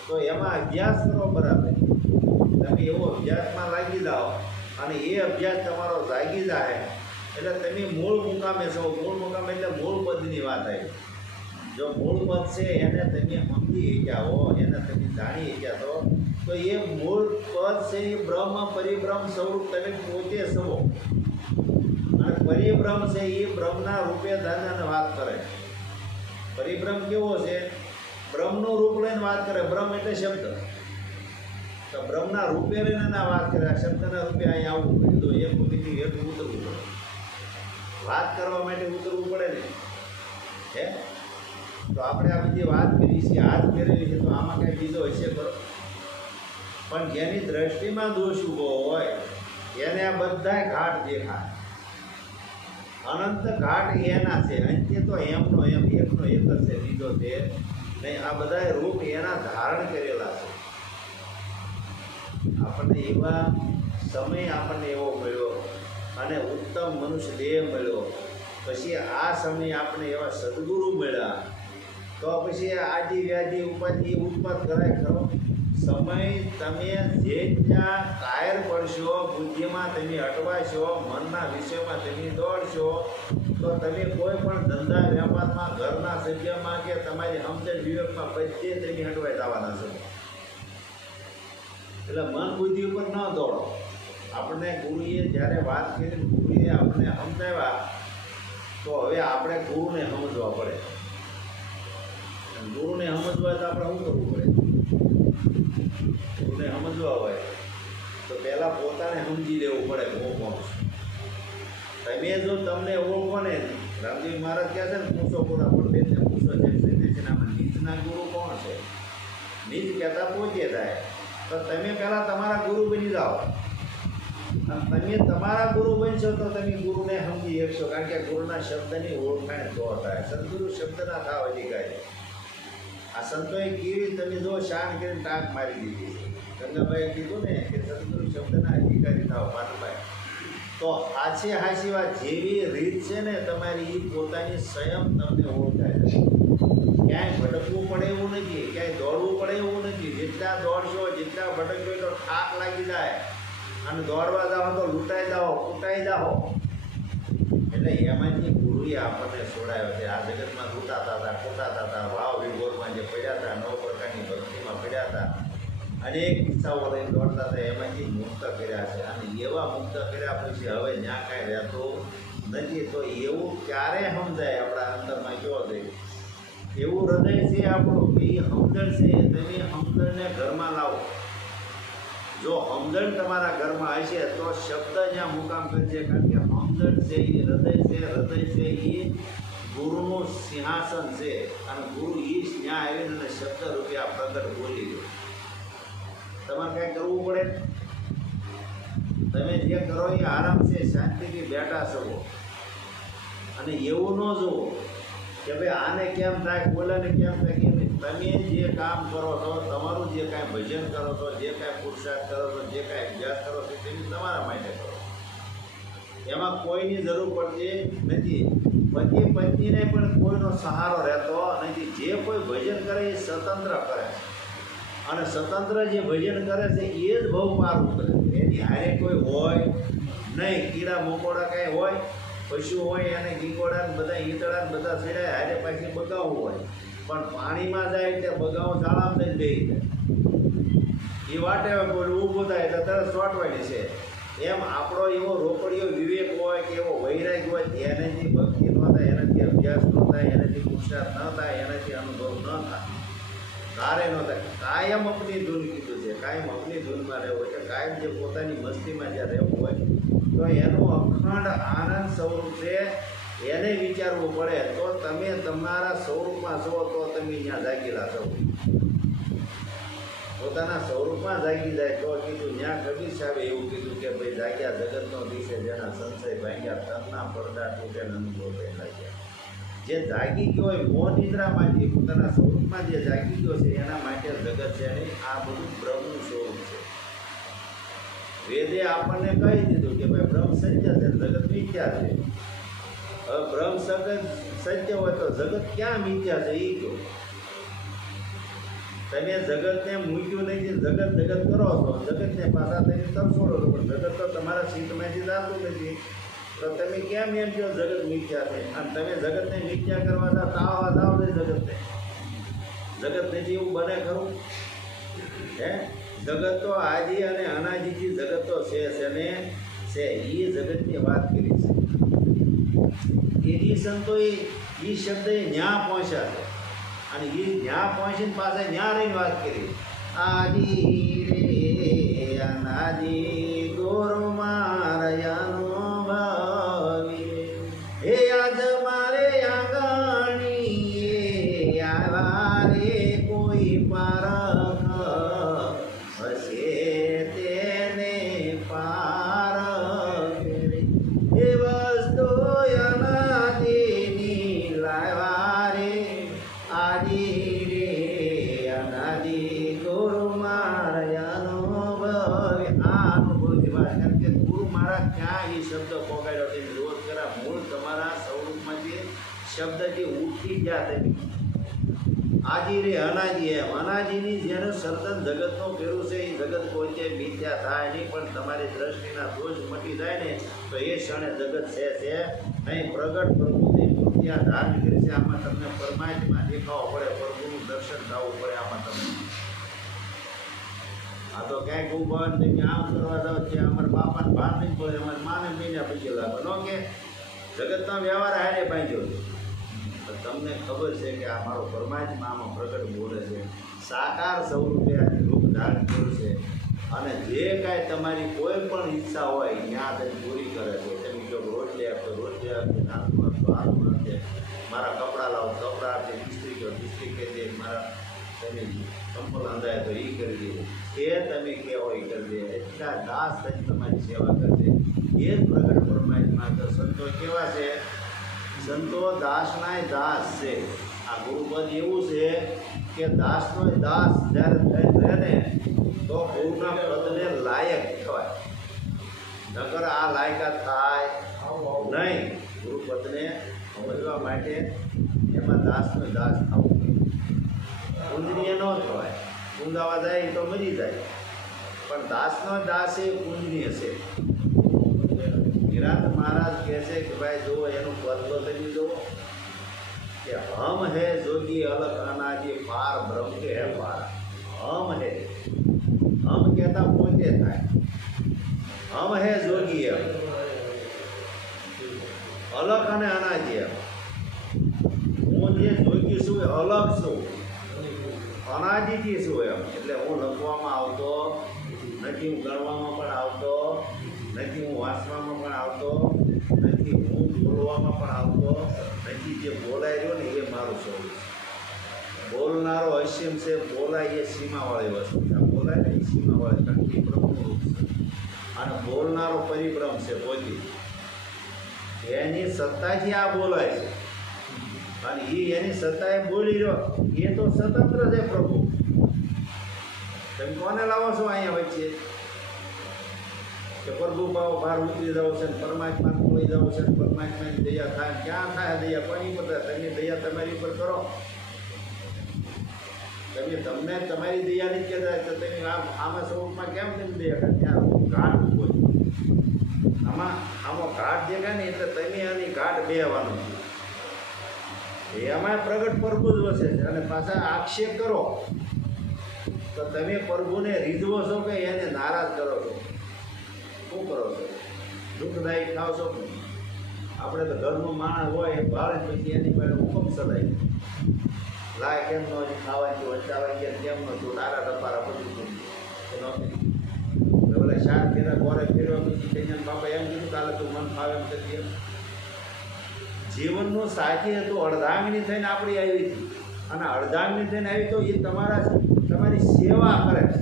તો એમાં અભ્યાસ કરો બરાબર. તમે એવો અભ્યાસમાં લાગી જાઓ અને એ અભ્યાસ તમારો જાગી જાય એટલે તમે મૂળ મુકામે છો. મૂળ મુકામ એટલે મૂળ પદની વાત આવી. જો મૂળ પદ છે એને તમે સમજી ગયા હો, એને તમે જાણી ગયા તો એ મૂળ પદ છે એ બ્રહ્મ પરિબ્રહ્મ સ્વરૂપ તમે પોતે છો. અને પરિબ્રહ્મ છે એ બ્રહ્મના રૂપે દાદાને વાત કરે. પરિબ્રહ્મ કેવો છે? બ્રહ્મનું રૂપ લઈને વાત કરે. બ્રહ્મ એટલે શબ્દ, તો બ્રહ્મના રૂપે લઈને ના વાત કરે. આ શબ્દના રૂપે અહીં આવવું પડે. તો એક પગથી એટલું ઉતરવું પડે. વાત કરવા માટે ઉતરવું પડે ને, હે? તો આપણે આ બધી વાત કરી છે, હાથ ફેરવી છે, તો આમાં કાંઈ બીજો હશે ખરો? પણ જેની દ્રષ્ટિમાં દોષ ઊભો હોય એને આ બધાય ઘાટ દેખાય. અનંત ઘાટ એના છે, અંત્ય તો એમનો એમ એકનો એક જ છે, બીજો છે નહીં. આ બધા રૂપ એના ધારણ કરેલા છે. આપણને એવા સમય આપણને એવો મળ્યો અને ઉત્તમ મનુષ્ય દેહ મળ્યો. પછી આ સમયે આપણે એવા સદગુરુ મળ્યા તો પછી આદિ વ્યાધિ ઉપાધિ ઉત્પાદ કરાય ખરો? સમય તમે જે ત્યાં કાયર પડશો, બુદ્ધિમાં તમે અટવાશો, મનના વિષયમાં તમે દોડશો, તો તમે કોઈ પણ ધંધા વ્યાપારમાં, ઘરના સભ્યમાં કે તમારી સમજણ વિવેકમાં બધે તમે અટવાઈ જવાના છો. એટલે મન બુદ્ધિ ઉપર ન દોડો. આપણને ગુરુએ જ્યારે વાત કરી, ગુરુએ આપણને સમજાવ્યા, તો હવે આપણે ગુરુને સમજવા પડે. ગુરુને સમજવા તો આપણે શું કરવું પડે? ગુરુને સમજવા હોય તો પહેલાં પોતાને સમજી લેવું પડે કે હું કોણ છું. તમે જો તમને ઓળખો ને, રામદેવ મહારાજ કહે છે ને, પૂછો પૂરા પંડિતને પૂછો છે આમાં નીચના ગુરુ કોણ છે? નીચ કહેતા પહોંચે થાય. તો તમે પહેલાં તમારા ગુરુ બની જાઓ. અને તમે તમારા ગુરુ બનશો તો તમે ગુરુને સમજી શકશો. કારણ કે ગુરુના શબ્દની ઓળખાણ તો થાય. સદગુરુ શબ્દના થાવ અધિકારી. આ સંતોએ કેવી તમે જો શાન કરીને ટાંક મારી દીધી. ગંગાભાઈએ કીધું ને કે સદગુરુ શબ્દના અધિકારી થાવ પાનભાઈ. તો હાચી વાત જેવી રીત છે ને તમારી, એ પોતાની સ્વયં તમને ઓળખાય છે. ક્યાંય ભટકવું પડે એવું નથી, ક્યાંય દોડવું પડે એવું નથી. જેટલા દોડશો, જેટલા ભટકશો એટલો થાક લાગી જાય. અને દોડવા જાઓ તો લૂંટાઈ જાઓ, કૂટાઈ જાઓ. એટલે એમાંથી ગુરુએ આપણને છોડાયો છે. આ જગતમાં લૂંટાતા હતા, ખોટાતા હતા, ભાવ વિભોરમાં જે પડ્યા હતા, નવ પ્રકારની ભક્તિમાં પડ્યા હતા, અનેક કિસ્સાઓ લઈને દોડતા હતા, એમાંથી મુક્ત કર્યા છે. અને એવા મુક્ત કર્યા પછી હવે જ્યાં કાંઈ રહેતું નથી. તો એવું ક્યારે સમજાય આપણા અંતરમાં કેવો થઈ? એવું હૃદય છે આપણું કે એ સમજણ છે. તમે સમજણને ઘરમાં લાવો. જો સમજણ તમારા ઘરમાં હશે તો શબ્દ જ્યાં મુકામ કરશે. કારણ કે સમજણ છે એ હૃદય છે. હૃદય છે એ ગુરુનું સિંહાસન છે. અને ગુરુ એ ત્યાં આવીને અને શબ્દ રૂપે આ પ્રગટ બોલી દો. તમારે કાંઈ કરવું પડે? તમે જે કરો એ આરામ છે, શાંતિથી બેઠા છો. અને એવું ન જુઓ કે ભાઈ આને કેમ થાય, બોલાને કેમ થાય કે નહીં. તમે જે કામ કરો છો, તમારું જે કાંઈ ભજન કરો છો, જે કાંઈ પુરુષાર્થ કરો છો, જે કાંઈ અભ્યાસ કરો છો, તે તમારા માટે કરો. એમાં કોઈની જરૂર પડતી નથી. પતિ પત્નીને પણ કોઈનો સહારો રહેતો નથી. જે કોઈ ભજન કરે એ સ્વતંત્ર કરે. અને સ્વતંત્ર જે ભજન કરે છે એ જ બહુ પાર ઉતરે. એની હારે કોઈ હોય નહીં. કીડા મકોડા કાંઈ હોય, પશુ હોય, એને ગીગોડા બધા ઈતળા બધા છેડાય, હારે પાછી બગાવું હોય. પણ પાણીમાં જાય એટલે બગાવું જાળામાં દઈને બેસી જાય. એ વાટે કોઈ ઊભું થાય એટલે તરત ચોંટવાની છે. એમ આપણો એવો રોકડીયો વિવેક હોય કે એવો વૈરાગ હોય, એનાથી ભક્તિ ન થાય, એનાથી અભ્યાસ ન થાય, એનાથી પુરુષાર્થ ન થાય, એનાથી અનુભવ ન થાય, તારે ન થાય. કાયમ અપની ધૂન કીધું છે. કાયમ અપની ધૂનમાં રહેવું એટલે કાયમ જે પોતાની મસ્તીમાં જ્યાં રહેવું હોય તો એનું અખંડ આનંદ સ્વરૂપ છે. એને વિચારવું પડે. તો તમે તમારા સ્વરૂપમાં છો તો તમે ત્યાં જાગેલા છો. પોતાના સ્વરૂપમાં જાગી જાય તો કીધું. ત્યાં કબીર સાહેબે એવું કીધું કે ભાઈ જાગ્યા જગતનો દિશે જેના સંશય ભાગ્યા, તનના પડદા તૂટે અનુભવ લાગ્યા. જે જાગી ગયો હોય મોહ નિદ્રામાંથી, પોતાના સ્વરૂપમાં જે જાગી ગયો છે એના માટે જગત છે નહીં. આ બધું બ્રહ્મનું સ્વરૂપ છે. વેદે આપણને કહી દીધું કે ભાઈ બ્રહ્મ સત્ય છે, જગત મિથ્યા છે. હવે બ્રહ્મ સત્ય હોય તો જગત ક્યાં મિથ્યા છે એ કહો. તમે જગતને મૂક્યું નહીં, જગત કરો છો, જગતને પાછા તમે તરછોડો છો, પણ જગત તો તમારા સીટમાંથી જતું નથી. તો તમે કેમ એમ કહો જગત મિથ્યા છે? અને તમે જગતને મિથ્યા કરવા તાળવા જાઓ ને જગતને. જગત નથી એવું બને ખરું? હે, જગત તો આદિ અને અનાદિથી જગત તો છે ને છે. એ જગતની વાત કરી છે. એ સંતોએ એ શબ્દ ન્યા પહોંચ્યા છે. અને એ ન્યા પહોંચીને પાછા ન્યા રહીને વાત કરી. આદિ રે અનાદિ ગુરુ મારયાનો ભાવી, હે આજ મારે આંગણી આવા રે કોઈ પારખ હશે તેને પાર. એ વસ્તુ શબ્દથી ઉઠી ગયા તમે. આજી રે અનાજી એમ અનાજીની જેને સર્જન જગતનું કર્યું છે એ જગત પોતે મિથ્યા થાય નહીં, પણ તમારી દ્રષ્ટિના દોષ મટી જાય ને તો એ ક્ષણે જગત છે નહીં. પ્રગટ પ્રભુની મૂર્તિ આ ધારણ કરી છે. આમાં તમને પરમાત્મા દેખાવો પડે, પ્રભુનું દર્શન થવું પડે. આમાં તમને આ તો ક્યાંક ઉભા ને તમે આમ કરવા જાઓ છે અમારા બાપાને ભાર નહીં પડે, અમારે માને મહિના પછી લાગે ન કે જગતનો વ્યવહાર હારે બાંધ્યો છે. તમને ખબર છે કે આ મારો પરમાત્મા આમાં પ્રગટ બોલે છે, સાકાર સ્વરૂપે આ રૂપ ધારણ કર્યું છે, અને જે કાંઈ તમારી કોઈ પણ ઈચ્છા હોય ત્યાં તેને પૂરી કરે છે. તમે જો રોટલી આપો રોટલી આપે, આલુ આપો આલુ આપે, મારા કપડાં લાવો કપડાં આપે, ઇસ્ત્રી કરો ઇસ્ત્રી કરી દે, મારા તમે સંપલ અંધાય તો એ કરી દે, એ તમે કહેવો એ કરી દે. એટલા દાસ થઈ તમારી સેવા કરશે. એ જ પ્રગટ પરમાત્મા. તો સંતો કેવા છે? સંતો દાસનાય દાસ છે. આ ગુરુપદ એવું છે કે દાસનો દાસ જ્યારે રહે ને તો ગુરુના પદને લાયક કહેવાય. નકર આ લાયકાત થાય નહીં. ગુરુપદને સમજવા માટે એમાં દાસનો દાસ થવું જોઈએ. કુંજનીય ન થવાય. કુંદાવા જાય તો મરી જાય, પણ દાસનો દાસ એ કુંજનીય છે. નિરાંત મહારાજ કહે છે કે ભાઈ જુઓ એનું પદ બદલી જુઓ કે હમ હે જોગી અલગ અનાજી પાર બ્રહ્મ કે હે પાર. હમ હે, હમ કહેતા પોતે થાય. હમ હે જોગી એમ, અલગ અને અનાજી એમ. હું જે જોગી છું એ અલગ છું, અનાજીથી છું એમ. એટલે હું લખવામાં આવતો નથી, હું ગણવામાં પણ આવતો નથી, હું વાંચવામાં પણ આવતો નથી, હું બોલવામાં પણ આવતો નથી. જે બોલાઈ રહ્યો ને એ મારું સ્વરૂપ છે. બોલનારો અસીમ છે, બોલાય એ સીમાવાળી વસ્તુ છે. બોલાય ને એ સીમાવાળી કંઠી બ્રહ્મનું રૂપ છે, અને બોલનારો પરિભ્રમ છે પોતે. એની સત્તાથી આ બોલાય છે, અને એ એની સત્તાએ બોલી રહ્યો એ તો સ્વતંત્ર છે પ્રભુ. તમે કોને લાવો છો અહીંયા વચ્ચે કે પ્રભુ ભાવ બહાર ઉતરી જાવ છે ને પરમાત્મા કોઈ જાવ છે ને પરમાત્માની દયા થાય? ક્યાં થાય દયા? કોની પર થાય? તમે દયા તમારી ઉપર કરો. તમે તમને તમારી દયા નહીં કહેતા તો તમે આમાં સ્વરૂપમાં કેમ તમે દયા કરે? ત્યાં ઘાટ ઉભો છે. આમાં ઘાટ દેખાય ને એટલે તમે આની ઘાટ બેહવાનું છે. એમાં પ્રગટ પ્રભુ જ વસે છે. અને પાછા આક્ષેપ કરો તો તમે પ્રભુને રીઝવો છો કે એને નારાજ કરો છો? શું કરો છો? દુઃખદાયક થાવ છો? આપણે તો ઘરનો માણસ હોય એ ભાવે પછી એની પાસે હુકમ ચલાય લાય કેમ નો ખાવાથી વચાવાય ગયા કેમ નતું તારા ડપારા બધું એટલે શાક ફેરા ગોરે ફેરવા પછી કહીને બાપા એમ કીધું કાલે તું મન ફાવે એમ કરીએ. જીવનનું સાથી હતું, અર્ધાંગની થઈને આપણી આવી હતી, અને અર્ધાંગની થઈને આવી તો એ તમારી સેવા કરે છે.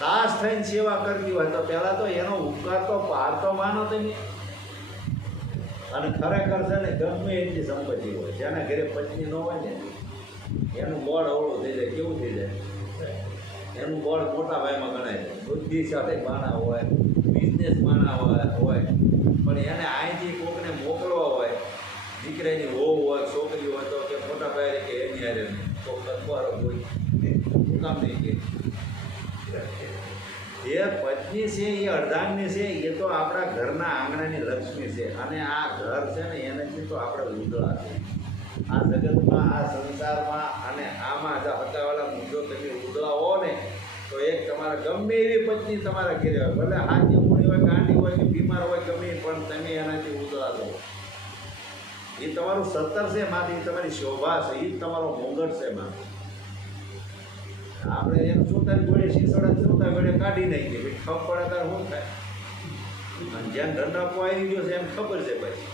દાસ થઈને સેવા કરવી હોય તો પહેલાં તો એનો ઉપકાર તો પાર તો માનો તમે. અને ખરેખર છે ને ગમે એટલી સંપત્તિ હોય, જેના ઘરે પત્ની ન હોય ને એનું બોર્ડ અવળું થઈ જાય. કેવું થઈ જાય? એનું બોર્ડ મોટા ભાઈમાં ગણાય છે. બુદ્ધિ સાથે માણા હોય, બિઝનેસ માણા હોય, પણ એને અહીંથી કોકને મોકલવા હોય, દીકરાની વહુ હોય, છોકરી હોય તો કે મોટા ભાઈ કે એની હારે તો કસબારો હોય શું કામ નહીં કે જે પત્ની છે એ અર્ધાંગની છે, એ તો આપણા ઘરના આંગણાની લક્ષ્મી છે. અને આ ઘર છે ને એનાથી તો આપણે ઉજળા છે. આ જગતમાં, આ સંસારમાં અને આમાં હતાવાળા મુદ્દો તમે ઉજળા હો ને તો એક તમારા ગમે એવી પત્ની તમારા ઘેરે હોય, ભલે હાથી મૂડી હોય, ગાંડી હોય કે બીમાર હોય, ગમે પણ તમે એનાથી ઉજળા છો. એ તમારું સત્તર છે માંથી, એ તમારી શોભા છે, એ જ તમારો મોંઘટ છે માંથી. આપણે એમ સુતાની ગોળે શીસોડા સુતા ગોળે કાઢી નાખીએ, ભાઈ ખપ પડે ત્યારે શું થાય? અને જેમ ઢંડાપો આવી ગયો છે એમ ખબર છે ભાઈ.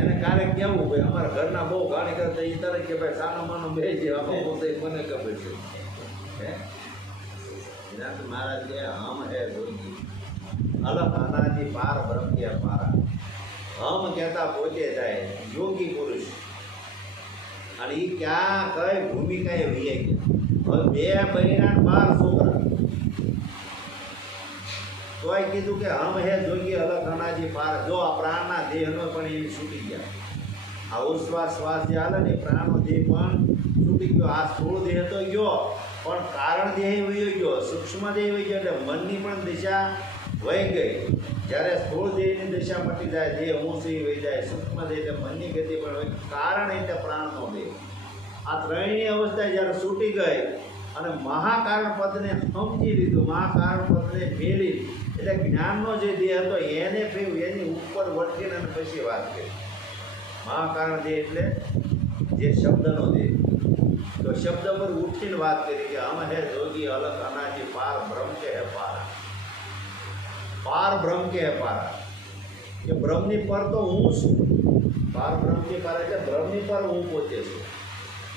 એને ક્યારેક કહેવું ભાઈ અમારા ઘરના બહુ ગાણી કરતા એ તરત કે ભાઈ સાનો માનો બે છે આમાં પોતે મને ખબર છે. હે મહારાજ કે હમ હે જોગી અલગ અનાજી પાર બ્રહ્મ્યા પારા. હમ કહેતા પોતે થાય યોગી પુરુષ. અને એ ક્યાં કઈ ભૂમિકાએ વીએ ગયા. હવે 2 બૈરા 12 છોકરા, તોય કીધું કે હમ હે જોગી અલગ અનાજી પાર. જો આ પ્રાણના દેહનો પણ એ છૂટી ગયા. આ ઉશ્વાસ શ્વાસ જે હાલે ને એ પ્રાણનો દેહ પણ છૂટી ગયો. આ સ્થૂળ દેહ તો ગયો પણ કારણ દેહ વયો ગયો, સૂક્ષ્મ દેહ વહી ગયો, એટલે મનની પણ દિશા વહી ગઈ. જ્યારે સ્થૂળ દેહની દિશા મટી જાય, દેહ હું છે એ વહી જાય, સૂક્ષ્મ દેહ એટલે મનની ગતિ પણ હોય. કારણ એટલે પ્રાણનો દેહ. આ ત્રણેયની અવસ્થા જ્યારે છૂટી ગઈ અને મહાકારણ પદને સમજી લીધું, મહાકારણ પદને મેળવી, એટલે જ્ઞાનનો જે દેહ હતો એને ફેરવું, એની ઉપર વટકીને અને પછી વાત કરી. મહાકારણ દેહ એટલે જે શબ્દનો દેહ. તો શબ્દ પર ઉઠીને વાત કરી કે હમ હે જોગી અલગ અનાજી પાર બ્રહ્મ કે હે પારા. પાર બ્રહ્મ કે હે પારા, કે બ્રહ્મની પર તો હું છું. પાર બ્રહ્મની પર એટલે બ્રહ્મની પર હું પોતે છું.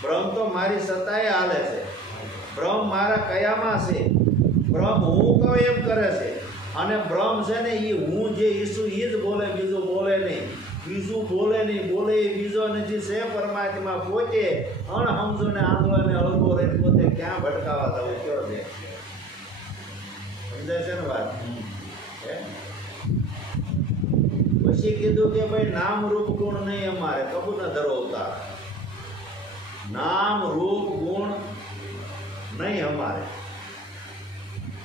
બ્રહ્મ તો મારી સત્તાએ હાલે છે, બ્રહ્મ મારા કયામાં છે, બ્રહ્મ હું કહું એમ કરે છે. અને બ્રહ્મ છે ને એ હું જે ઈસુ એ જ બોલે, બીજું બોલે નહીં. બીજું બોલે નહીં, બોલે એ બીજો નથી. છે પરમાત્મા પોતે અણહમજો ને આંધળો ને અળગો રહે, પોતે ક્યાં ભટકાવા થવું કયો છે? સમજાય છે ને વાત? હે? પછી કીધું કે ભાઈ નામ રૂપ ગુણ નહીં અમારે, કબૂ ન ધરો અવતાર. નામ રૂપ ગુણ નહીં અમારે,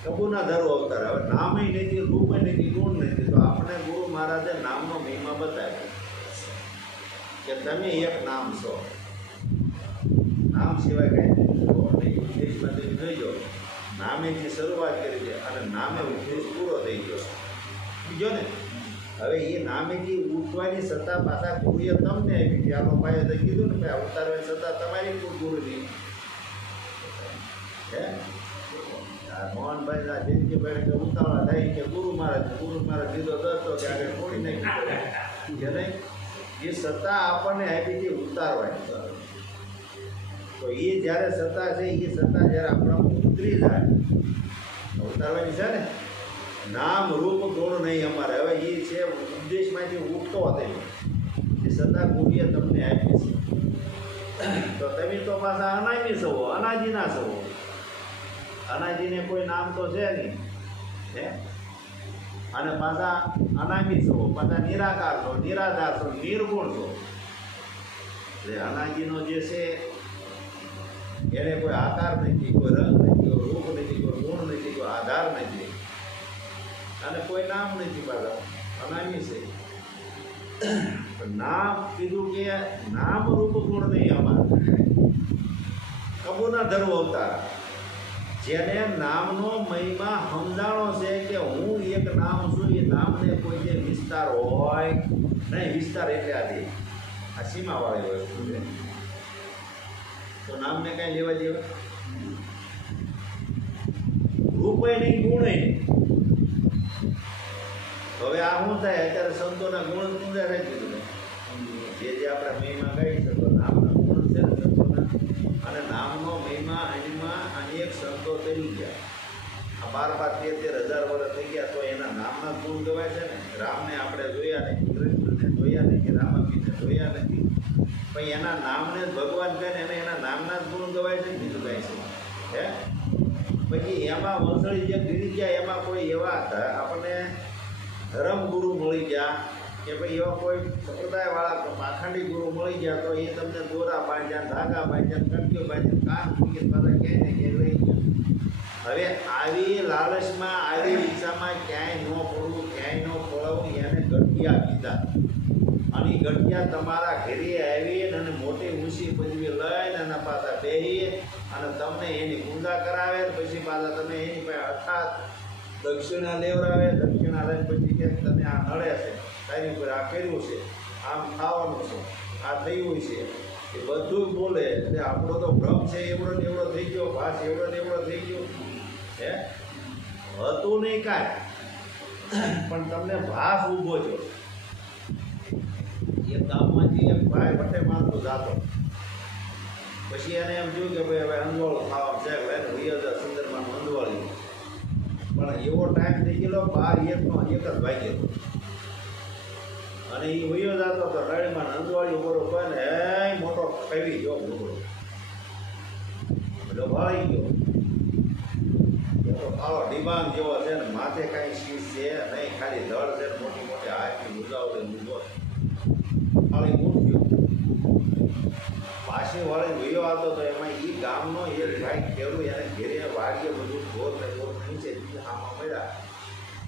કબૂ ના ધરો અવતાર. હવે નામય નથી, રૂપય નથી, ગુણ નથી. તો આપણે ગુરુ મહારાજે નામનો મહિમા બતાવ્યો કે તમે એક નામ છો, નામ સિવાય કઈ નહીં. ઉપદેશમાં તમે જોઈજો, નામેથી શરૂઆત કરી છે અને નામે ઉપદેશ પૂરો થઈ ગયો. બીજો ને હવે એ નામેથી ઉઠવાની સત્તા પાછા ગુરુએ તમને આપી. ત્યારનો ભાઈએ તો કીધું ને ભાઈ અવતારવાની સત્તા તમારી ગુરુની. હે મોહનભાઈ ના જિંદગીભાઈ કે ઉતાવળા થાય કે ગુરુ મહારાજ લીધો દસ તો ત્યારે છોડી નાખી કે નહીં. એ સત્તા આપણને આપી હતી ઉતારવાની. તો એ જ્યારે સત્તા છે, એ સત્તા જ્યારે આપણામાં ઉતરી જાય, ઉતારવાની છે ને. નામ રૂપ ગુણ નહીં અમારે. હવે એ છે ઉપદેશમાંથી ઉઠતો થયો, એ સત્તા ગુરુએ તમને આપી છે. તો તમે તો પાછા અનાજી છો, અનાજીના છો. અનાજીને કોઈ નામ તો છે નહીં. હે? અને પાછા અનામી છો, પાછા નિરાકાર છો, નિરાધાર છો, નિર્ગુણ છો. એટલે અનાજીનો જે છે એને કોઈ આકાર નથી, કોઈ રંગ નથી, કોઈ રૂપ નથી, કોઈ ગુણ નથી, કોઈ આધાર નથી અને કોઈ નામ નથી. પાછા અનામી છે. નામ કીધું કે નામ રૂપ ગુણ નહીં અમારે, કબૂ ના ધરવો અવતાર. જેને નામનો મહિમા સમજાણો છે કે હું એક નામ છું, એ નામને કોઈ જે વિસ્તાર હોય નહીં. વિસ્તાર એટલે આથી આ સીમાવાળી વસ્તુ છે. તો નામને કાંઈ લેવા દેવા, રૂપય નહીં, ગુણય નહીં. હવે આ શું થાય? અત્યારે સંતોના ગુણ પૂજા રાખી દીધું. જે આપણે મહિમા કહી શકો, નામના ગુણ છે ને સંતોના, અને નામનો મહિમા એમાં અનેક સંતો તરી ગયા. આ 12,000-13,000 વર્ષ થઈ ગયા તો એના નામના ગુણ ગવાય છે ને. રામને આપણે જોયા નહીં, કૃષ્ણને જોયા નહીં, કે રામાપીને જોયા નથી, પણ એના નામને જ ભગવાન કહે ને એને એના નામના જ ગુણ ગવાય છે, બીજું કાંઈ છે? હે? પછી એમાં વંશળી જે ગીરી ગયા એમાં કોઈ એવા આપણને ધર્મગુરુ મળી ગયા કે ભાઈ એવા કોઈ સંપ્રદાયવાળા પાખંડી ગુરુ મળી ગયા તો એ તમને દોરા બાંધ્યા, ધાગા બાંધ્યા, કંટીઓ બાંધ્યા, કાન મૂકીને પાછા ક્યાંય ને ક્યાંય લઈ ગયા. હવે આવી લાલચમાં, આવી ઈચ્છામાં ક્યાંય ન પડવું, ક્યાંય ન પડાવવું, એને ગઠિયા કીધા. અને એ ગઠિયા તમારા ઘરે આવીને અને મોટી ઊંચી પદવી લઈને અને પાછા બેસી અને તમને એની પૂજા કરાવે. પછી પાછા તમે એની પાસે અર્થાત દક્ષિણા લેવડાવે. દક્ષિણા લઈને પછી કે તમે આ નડે છે, તારી ઉપર આ કર્યું છે, આમ ખાવાનું છે, આ થયું છે, એ બધું બોલે. એટલે આપણો તો ભ્રમ છે એવડો ને એવડો થઈ ગયો, ભાષ એવડો ને એવડો થઈ ગયો. હે? હતું નહીં કાંઈ, પણ તમને ભાસ ઊભો છો. એ ગામમાંથી એક ભાઈ વટે મારતો જાતો, પછી એને એમ જોયું કે ભાઈ હવે અંજવાળું ખાવાનું છે, એને વૈયા સુંદરમાં અંજવાળી. પણ એવો ટાઈમ થઈ ગયેલો 12:01 જ વાગ્યો અને એ વૈયો જતો તો રળીમાં અંજવાળી બરોબર ને એ મોટો કવી ગયો, લુગડો એટલે ભાળી ગયો. કાળો ડિબાંગ જેવો છે ને માથે કાંઈ શીશ છે નહીં, ખાલી ધડ છે ને મોટી મોટી હાથની ઉજાવડે મૂકો ખાલી મૂર્તિઓ પાછી વાળી વયો આવતો તો એમાં એ ગામનો એક ભાઈ ખેડૂત એને ઘેરે વાડીએ બધું ઢોર ને ઢોર નીચે આમાં મળ્યા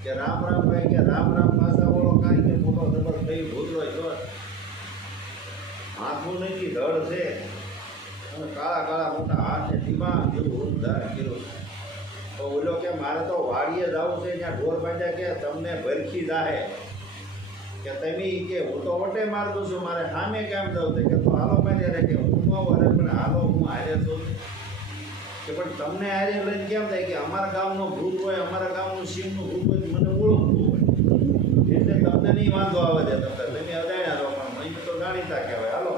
કે રામ રામ ભાઈ કે રામ રામ પાછા વાળો કાંઈ કે મોટો જબર થઈ ભૂતરો જો હાથું નથી ધડ છે અને કાળા કાળા મોટા હાથ ને ડિબાંગ જેવું રૂપ ધારણ કર્યું તો ઓલો કે મારે તો વાડીએ જવું છે ત્યાં ઢોર બાંધ્યા કે તમને ભરખી જાહે કે તમે કે હું તો વટે મારતો છું મારે સામે કેમ જાઉં કે તો હાલો બાંધ્યા રે કે હું ન વરે પણ હાલો હું હારે છું કે પણ તમને હારે લઈને કેમ થાય કે અમારા ગામનો ભૂત હોય અમારા ગામનું સિંહનું ભૂત હોય મને ઓળખતું હોય એટલે તમને નહીં વાંધો આવે છે તમે અજાણ્યા છો પણ અહીં તો જાણીતા કહેવાય હાલો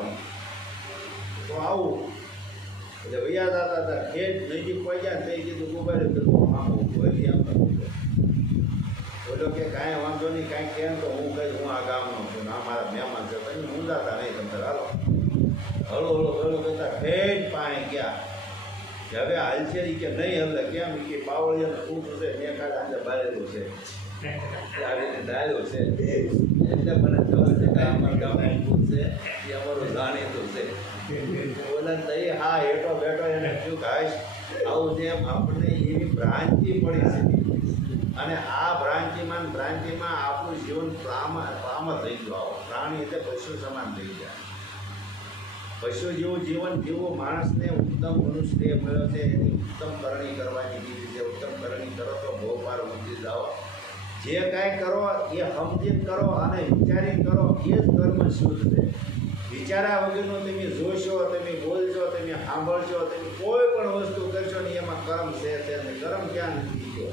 તો આવું એટલે વૈયા દાદા હતા ખેત નજીક પહોંચ્યા તે કીધું મોબાઈલ કીધું હા હજી આવતા બોલો કે કાંઈ વાંધો નહીં કાંઈ કેમ તો હું કહીશ હું આ ગામનો છું આ મારા મહેમાન છે તમે મૂંઝાતા નહીં તમે હાલો હળો હળો હળો કરતા ખેત પાણી ગયા કે હવે હાલશે કે નહીં હલે કેમ કે પાવળિયાનું ફૂટ છે મેં ખાલી આજે બાળેલું છે આ રીતે ડાળ્યો છે એટલે મને ખબર છે કે અમારા ગામનું ફૂટ છે એ અમારું જાણીતું છે બોલે તઈ હા હેઠો બેઠો એને શું ખાઈશ આવું જેમ આપણને એવી ભ્રાંતિ પડી છે અને આ ભ્રાંતિમાં આપણું જીવન પ્રામ થઈ ગયું આવો પ્રાણી એટલે પશુ સમાન થઈ જાય પશુ જેવું જીવન જીવવું માણસને ઉત્તમ મનુષ્ય મળ્યો છે એની ઉત્તમ કરણી કરવાની રીત છે ઉત્તમ કરણી કરો તો બહુ પાર ઊંચી જાઓ જે કાંઈ કરો એ સમજીને કરો અને વિચારીને કરો એ જ કર્મ શુદ્ધ છે વિચારા વગરનું તમે જોશો તમે બોલશો તમે સાંભળશો તમે કોઈ પણ વસ્તુ કરશો ને એમાં કર્મ છે ને કર્મ ક્યાં નથી ગયો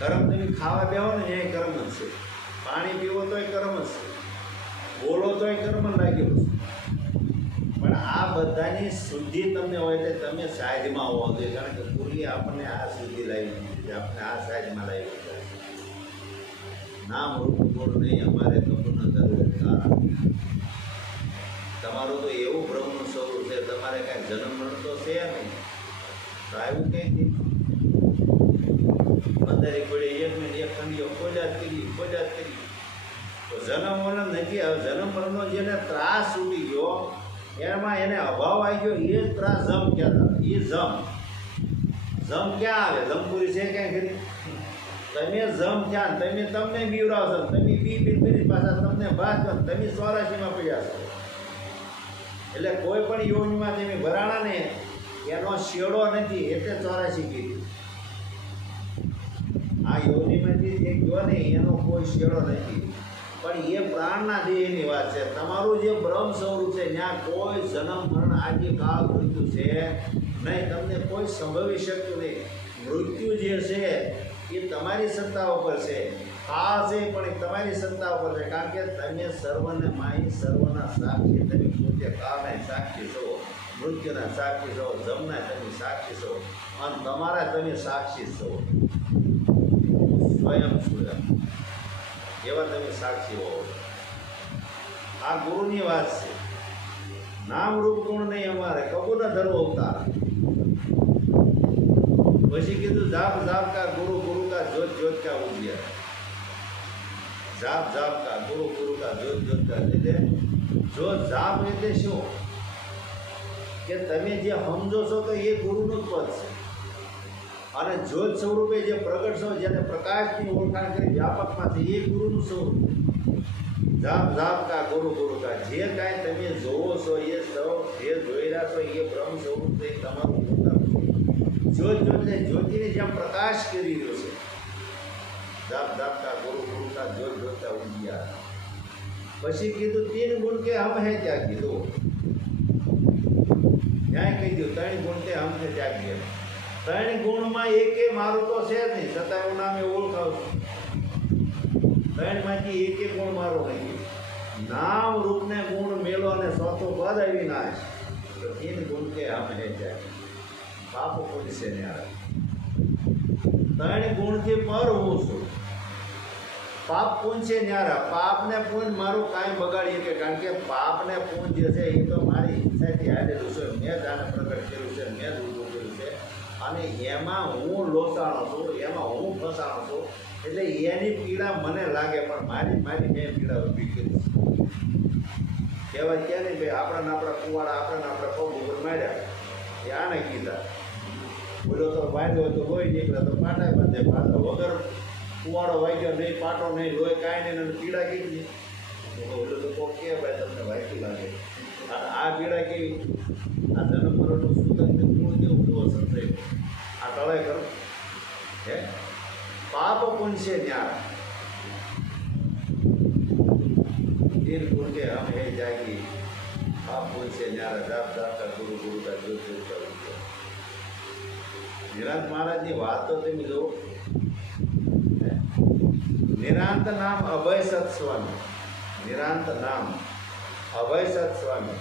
કર્મ તમે ખાવા બેહો ને એ કર્મ જ છે પાણી પીવો તોય કર્મ જ છે બોલો તોય કર્મ લાગ્યો છે પણ આ બધાની શુદ્ધિ તમને હોય તો તમે સાહેજમાં હોવો જોઈએ કારણ કે પૂરી આપણને આ શુદ્ધિ લાવી દીધી છે આપણે આ સાહેજમાં લાવી દીધા છે નામ રૂપ ગુણ નહીં અમારે કપૂરનો જરૂર તમારું તો એવું બ્રહ્મનું સ્વરૂપ છે તમારે કાંઈ જન્મ મરણ તો છે નહીં તો આવ્યું કંઈ પંદરે કોડે એક મિનિટ એક ખંડીઓ ખોજાત કરી તો જન્મ મરણ નથી હવે જન્મ મરણનો જેને ત્રાસ છૂટી ગયો એમાં એને અભાવ આવી ગયો એ જ ત્રાસ જમ કહેતા એ જમ ક્યાં આવે જમપુરી છે ક્યાં કરી તમે જમ ક્યાં તમને બીવરાવશો તમે પી કરી પાછા તમને ભાત તમે 84માં પડ્યા છો એટલે કોઈ પણ યોનિમાં તમે ભરાણા ને એનો શેડો નથી એટલે 84 કીધી આ યોનિમાંથી જે ગયો ને એનો કોઈ શેડો નથી પણ એ પ્રાણના દેહની વાત છે તમારું જે બ્રહ્મ સ્વરૂપ છે ત્યાં કોઈ જન્મ મરણ આદિ કાળ મૃત્યુ છે નહીં તમને કોઈ સંભવી શકતું નહીં મૃત્યુ જે છે એ તમારી સત્તા ઉપર છે કાળ છે પણ એ તમારી સત્તા ઉપર છે કારણ કે તમે સર્વને માહી સર્વના સાક્ષી તમે પોતે કાળના સાક્ષી છો મૃત્યુના સાક્ષી છો જમના તમે સાક્ષી છો અને તમારા તમે સાક્ષી છો સ્વયં એવા તમે સાક્ષી હોવો આ ગુરુની વાત છે નામ રૂપ ગુણ નહીં અમારે કબૂના ધર્મ અવતાર પછી કીધું જાપ કા ગુરુ કા જ્યોત કા ઉજ્યા જાપ કા ગુરુ કા જ્યોત કા એટલે જો જાપ એટલે શું કે તમે જે સમજો છો તો એ ગુરુનું જ પદ છે અને જ્યોત સ્વરૂપે જે પ્રગટ છો જેને પ્રકાશની ઓળખાણ કરી વ્યાપકમાં છે એ ગુરુનું સ્વરૂપ જાપ કા ગુરુ કા જે કાંઈ તમે જોવો છો એ સૌ જે જોઈ રહ્યા છો એ બ્રહ્મ સ્વરૂપ છે તમારું જ્યોતિને જેમ પ્રકાશ કરી રહ્યો છે જાપ કા ગુરુ કા જ્યોત કા ઉજ્યા પછી કીધું 3 ગુણ કે હમ હે ત્યાં કીધું ન્યાય કહી દઉં 3 ગુણ કે હમ હે ત્યાં ગયા 3 ગુણમાં એકે મારું તો છે જ નહીં છતાં હું નામે ઓળખાવું છું 3 માંથી એકે ગુણ મારો નહીં નામ રૂપને ગુણ મેલો અને ચોથો પદ આવી નાશ તો 3 ગુણ કે હમ હે ત્યાં પાપ પુણ્ય ને આવે 3 ગુણથી પર હું છું પાપ પુણ્ય છે ન્યારા પાપ ને પુણ્ય મારું કાંઈ બગાડીએ કે કારણ કે પાપ ને પુણ્ય જે છે એ તો મારી ઈચ્છાથી આવેલું છે મેં જ આને પ્રગટ કર્યું છે મેં જ ઊભું કર્યું છે અને એમાં હું લોસાણો છું, એમાં હું ફસાણો છું, એટલે એની પીડા મને લાગે, પણ મારી મેં પીડા ઊભી કરી. કહેવાય કે નહીં ભાઈ, આપણા કુવાડા આપણા પગ ઉપર માર્યા, એ આને કીધા. બોલો તો વાંધો તો લોહી નીકળે તો પાટા બાંધે, પાટા વગર કુવાડો વાગ્યો નહીં, પાટો નહીં, લોહી કાંઈ નહીં, પીડા કેટલી. બોલો તો કોક કે ભાઈ તમને વાંચી લાગે. આ પીડા કેવી? આ જન્મ મરણનું સુગંધ મૂળ જેવું જુઓ સંશય. આ ટળે કરો હે પાપ પુણ્ય ન્યારા दिन गुण के हम है जागी आप पुण्य न्यारा जाप जापता गुरु गुरु का जो जो करूँ. નિરાંત મહારાજની વાત તો તમે જુઓ. નિરાંત નામ અભય સત સ્વામી, નિરાંત નામ અભય સત સ્વામી.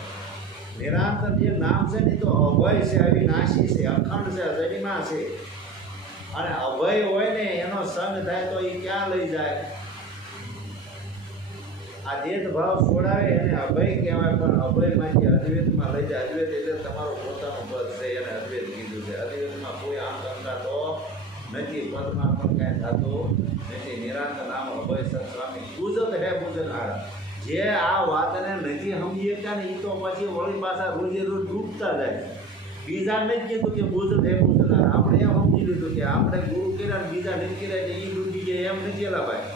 નિરાંત જે નામ છે ને તો અભય છે, અવિનાશી છે, અખંડ છે, અજન્મા છે. અને અભય હોય ને એનો સંગ થાય તો એ ક્યાં લઈ જાય? આ દેહ ભાવ છોડાવે એને અભય કહેવાય, પણ અભયમાંથી અદ્વૈતમાં લઈ જાય. અદ્વૈત એટલે તમારું પોતાનું પદ છે, એને અદ્વૈત કીધું છે. અદ્વૈતમાં કોઈ આમ કંકાતો નથી, પદમાં પણ કાંઈ થતું નથી. નિરાંત નામ અભય સત સ્વામી પૂજત હે પૂજનહાર. જે આ વાતને નથી સમજી શકતા ને એ તો પછી વળી પાછા રોજે રોજ ડૂબતા જાય. બીજા નથી કીધું કે પૂજત હે પૂજનહાર. આપણે એમ સમજી લીધું કે આપણે ગુરુ કર્યા ને બીજા નથી કર્યા એટલે એ ડૂબી જાય, એમ નથી એલા ભાઈ.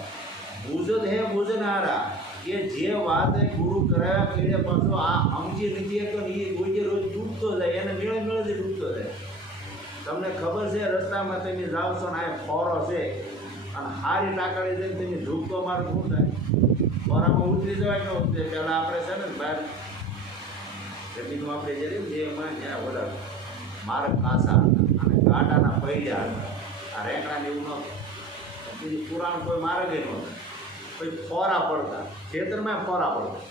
પૂજત હે પૂજનહારા કે જે વાત ગુરુ કરાવ્યા કરીને પાછો આ સમજી નથી તો એ રોજે રોજ ડૂબતો જાય, એને મેળે જ ડૂબતો જાય. તમને ખબર છે રસ્તામાં તમે જાઓ છો ને આ ફોરો છે અને હારી ટાંકાળી જઈને તમે ઝૂકતો મારો શું થાય? ફોરામાં ઉતરી જવાય કે ઉતરે? પહેલાં આપણે છે ને બહાર જમીનમાં આપણે જે રહ્યું એમાં જ્યાં બધા માર્ગ કાસા અને ગાડાના પૈડા હતા. આ રેંકડાને એવું નહોતું, બીજું પુરાણ કોઈ માર્ગ નહોતું. પછી ફોરા પડતા, ખેતરમાં ફોરા પડતા,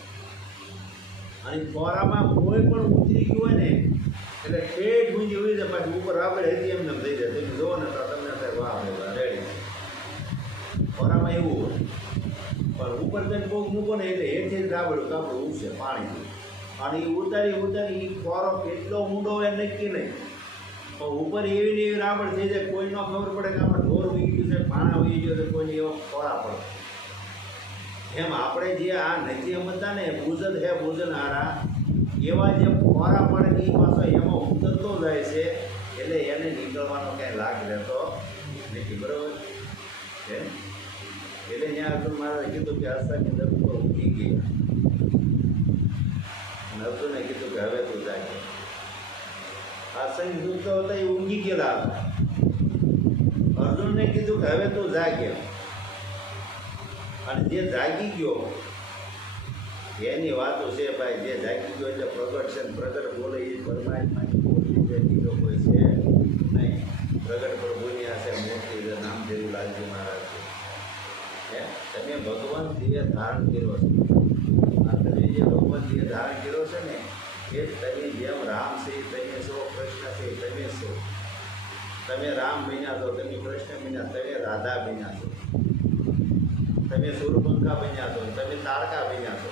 અને ફોરામાં કોઈ પણ ઉતરી ગયું હોય ને એટલે ઠેઠ ઊંધી ઉડી જાય, પાછી ઉપર આપણે હતી એમને થઈ જાય. તમે જુઓ ને તો તમને થાય વાહ રેડી. ફોરામાં એવું હોય, પણ ઉપર જઈને પગ મૂકો ને એટલે હેઠે જ રાબડું કાપડું ઉગશે પાણી. અને એ ઉતારી એ ફોરો કેટલો ઊંડો હોય નક્કી નહીં, પણ ઉપર એવી ને એવી રાબડ થઈ જાય. કોઈ ન ખબર પડે કે આમાં ઢોર ઉગી ગયું છે, પાણા ઉગી ગયો છે, કોઈને એવો ફોરા પડે. એમ આપણે જે આ નથી સમજતા ને પૂજત હે પૂજનહારા, એવા જે ફોરા પડે એ પાછો એમાં ઉતરતો જાય છે, એટલે એને નીકળવાનો ક્યાંય લાગ રહેતો નથી. બરાબર છે? એટલે ત્યાં અર્જુન મહારાજે કીધું કે અસાની અંદર ઉપર ઊંઘી ગયા, અને અર્જુને કીધું કે હવે તું જાગે. અસાની દુઃખ હતા એ ઊંઘી ગયેલા હતા. અર્જુનને કીધું કે હવે તું જાગે. અને જે જાગી ગયો એની વાતો છે ભાઈ. જે જાગી ગયો એટલે પ્રગટ છે, પ્રગટ બોલે એ પરમાત્માની મૂર્તિ છે, બીજો કોઈ છે નહીં. પ્રગટ પ્રભુની આ છે મૂર્તિ છે, નામદેવ લાલજી મહારાજ છે. તમે ભગવાન દેહ ધારણ કર્યો છે. આ તમે જે ભગવાન દેહ ધારણ કર્યો છે ને એ તમે જેમ રામ છે તમે છો, કૃષ્ણ છે તમે છો. તમે રામ બન્યા છો, તમે કૃષ્ણ બન્યા, તમે રાધા બન્યા છો, તમે સૂર્યપંખા બન્યા છો, તમે તારકા બન્યા છો,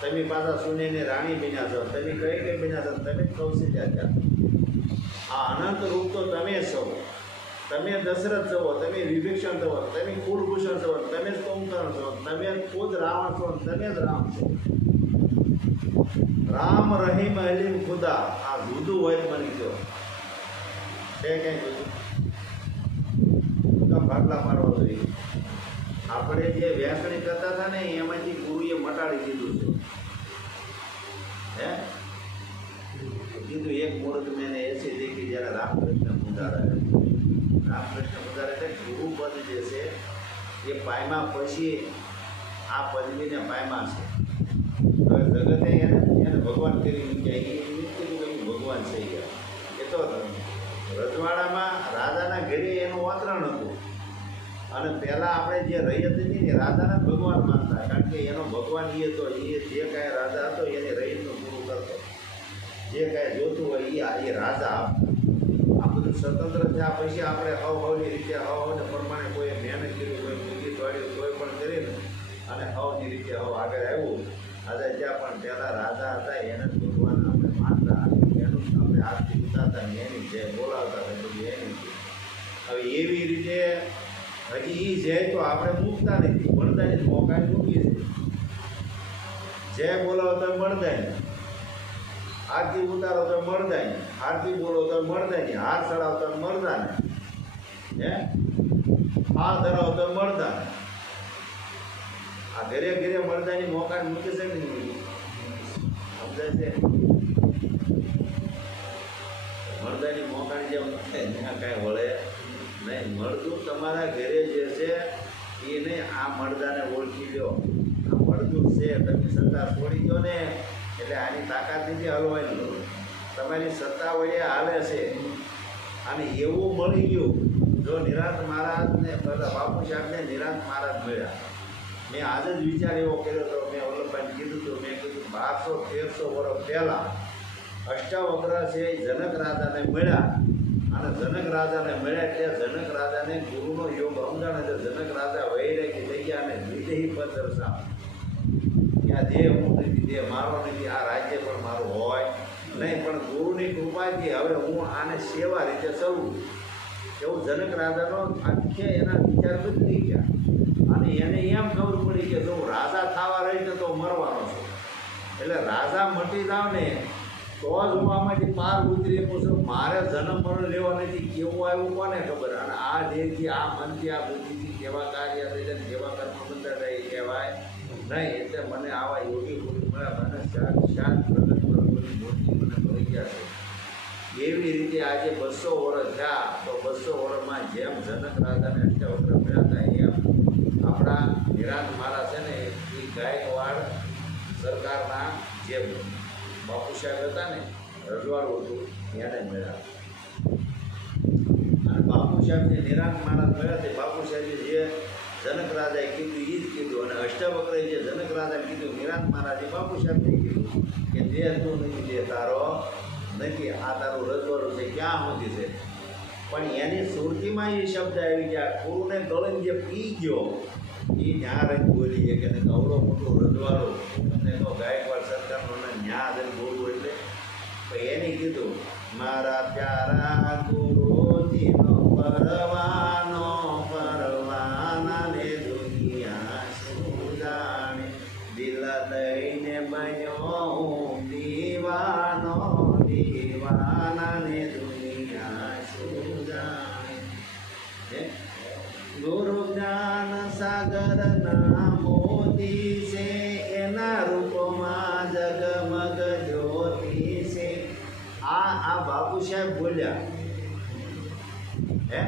તમે પાછા સુનેની રાણી બન્યા છો, તમે કઈ બન્યા છો, તમે કૌશલ્યા છો. આ અનંત રૂપ તો તમે છો. તમે દશરથ છો, તમે વિભીષણ છો, તમે કુલભૂષણ છો, તમે જ કુંભકર્ણ છો, તમે ખુદ રાવણ છો, તમે જ રામ છો. રામ રહીમ અલીમ ખુદા. આ જુદું હોય બની ગયો છે. કંઈ જુદું ભાગલા મારવા જોઈએ. આપણે જે વ્યાસણી કરતા હતા ને એમાંથી ગુરુએ મટાડી દીધું છે. કીધું એક મુહૂર્ત મેં એસી દેખી જ્યારે રામકૃષ્ણ પુજારા. રામકૃષ્ણ પુજારા એટલે ગુરુ પદ જે છે એ પાયમા પછી આ પદવીને પાયમા છે. હવે જગતે એને ભગવાન કરી મૂક્યા, એ ભગવાન થઈ ગયા. એ તો રજવાડામાં રાજાના ઘરે એનું આચરણ હતું. અને પહેલાં આપણે જે રૈયત હતી ને રાજાના ભગવાન માનતા, કારણ કે એનો ભગવાન એ હતો. એ જે કાંઈ રાજા હતો એને રૈયતનું પૂરું કરતો, જે કાંઈ જોતું હોય એ રાજા આપતા. આ બધું સ્વતંત્ર થયા પછી આપણે હવની રીતે હવને પ્રમાણે કોઈ મહેનત કરી, કોઈ મૂકી દોડ્યું, કોઈ પણ કરીને અને હવની રીતે હવ આગળ આવ્યું. આજે ત્યાં પણ પહેલાં રાજા હતા એને ભગવાન આપણે માનતા, એનું આપણે હાથથી ઉતારતા ને એની જય બોલાવતા ને બધું એની છે. હવે એવી રીતે હજી એ જય તો આપણે મૂકતા નથી, મળતા નથી, મોકાઈ મૂકી છે. જય બોલાવતા મળતા નહીં, આરતી ઉતારો તો મળતા નહીં, આરતી બોલો તો મળતા નહીં, હાર ચડાવતા મળતા નહીં, હે આ ધરાવ તો મળતા નહીં. આ ઘરે ઘરે મળતાની મોકા મૂકી છે ને, સમજાય છે? મળતાની મોકાની જેમ ત્યાં કાંઈ વળે નહીં. મળતું તમારા ઘરે જે છે એ નહીં, આ મળદાને ઓળખી લો. આ મળતું છે, તમે સત્તા છોડી દો ને એટલે આની તાકાત નથી હલવાની. તમારી સત્તા વડે હાલે છે અને એવું મળી ગયું. જો નિરાંત મહારાજને પેલા બાપુ સાહેબને નિરાંત મહારાજ મળ્યા. મેં આજે જ વિચાર એવો કર્યો હતો, મેં વલ્લભભાઈને કીધું હતું, મેં કીધું 1200-1300 વર્ષ પહેલાં અષ્ટાવક્ર છે એ જનક રાજાને મળ્યા. અને જનક રાજાને મળ્યા એટલે જનક રાજાને ગુરુનો યોગ સમજાણ એટલે જનક રાજા વૈરાગી થઈ ગયા અને વિદેહી પદ દર્શાવ કે આ દેહ હું નથી, દેહ મારો નથી, આ રાજ્ય પણ મારું હોય નહીં, પણ ગુરુની કૃપાથી હવે હું આને સેવા રીતે ચલું. એવું જનક રાજાનો આખે એના વિચાર બદલી ગયા. અને એને એમ ખબર પડી કે જો હું રાજા થવા રહીશ તો મરવાનો છું, એટલે રાજા મટી જાવ ને તો જ હું આમાંથી પાર ઉતરી શકું. મારે જન્મ મરણ લેવો નથી, કેવું આવ્યું કોને ખબર. અને આ દેહથી, આ મનથી, આ બુદ્ધિથી કેવા કાર્ય થઈ જાય, કેવા કર્મ બંધા થાય એ કહેવાય નહીં. એટલે મને આવા યોગી પુરુષ મળ્યા, મને સાક્ષાત પ્રગટ પ્રભુની મૂર્તિ મને મળી ગયા છે. એવી રીતે આજે 200 વર્ષ થયા તો 200 વર્ષમાં જેમ જનક રાજાને અષ્ટાવક્ર મળ્યા હતા એમ આપણા નિરાંત મહારાજ છે ને એ ગાયકવાડ સરકારના જે બાપુ સાહેબ હતા ને, રજવાડું હતું, એને મળ્યા. અને બાપુ સાહેબને નિરાંત મહારાજ મળ્યા તે બાપુ સાહેબે જે જનક રાજાએ કીધું એ જ કીધું. અને અષ્ટાવક્રએ જે જનક રાજાએ કીધું, નિરાંત મહારાજે બાપુ સાહેબને કીધું કે દેહ તું નથી, દેહ તારો નથી, આ તારું રજવાડું છે, ક્યાં સુધી છે. પણ એની સુરતીમાં એ શબ્દ આવી ગયા, ગુરુને ગળીને જે પી ગયો એ ન્યા રંગ બોલી છે કે અવડો મોટું રજવાડું તમને તો ગાયકવાડ સરકારનો ન્યા રંગ બોલવું એટલે. પણ એની કીધું મારા પ્યારા ગુરુજીનો પરવાનો પરવાના ને દુનિયા શું જાણે, દિલ દઈને બન્યો હું દીવાનો દીવાના ને દુનિયા શું જાણે. ગુરુ જ્ઞાન સાગરના મોતી છે, એના રૂપમાં જગમગ જ્યોતિ છે. આ બાપુ સાહેબ બોલ્યા, હે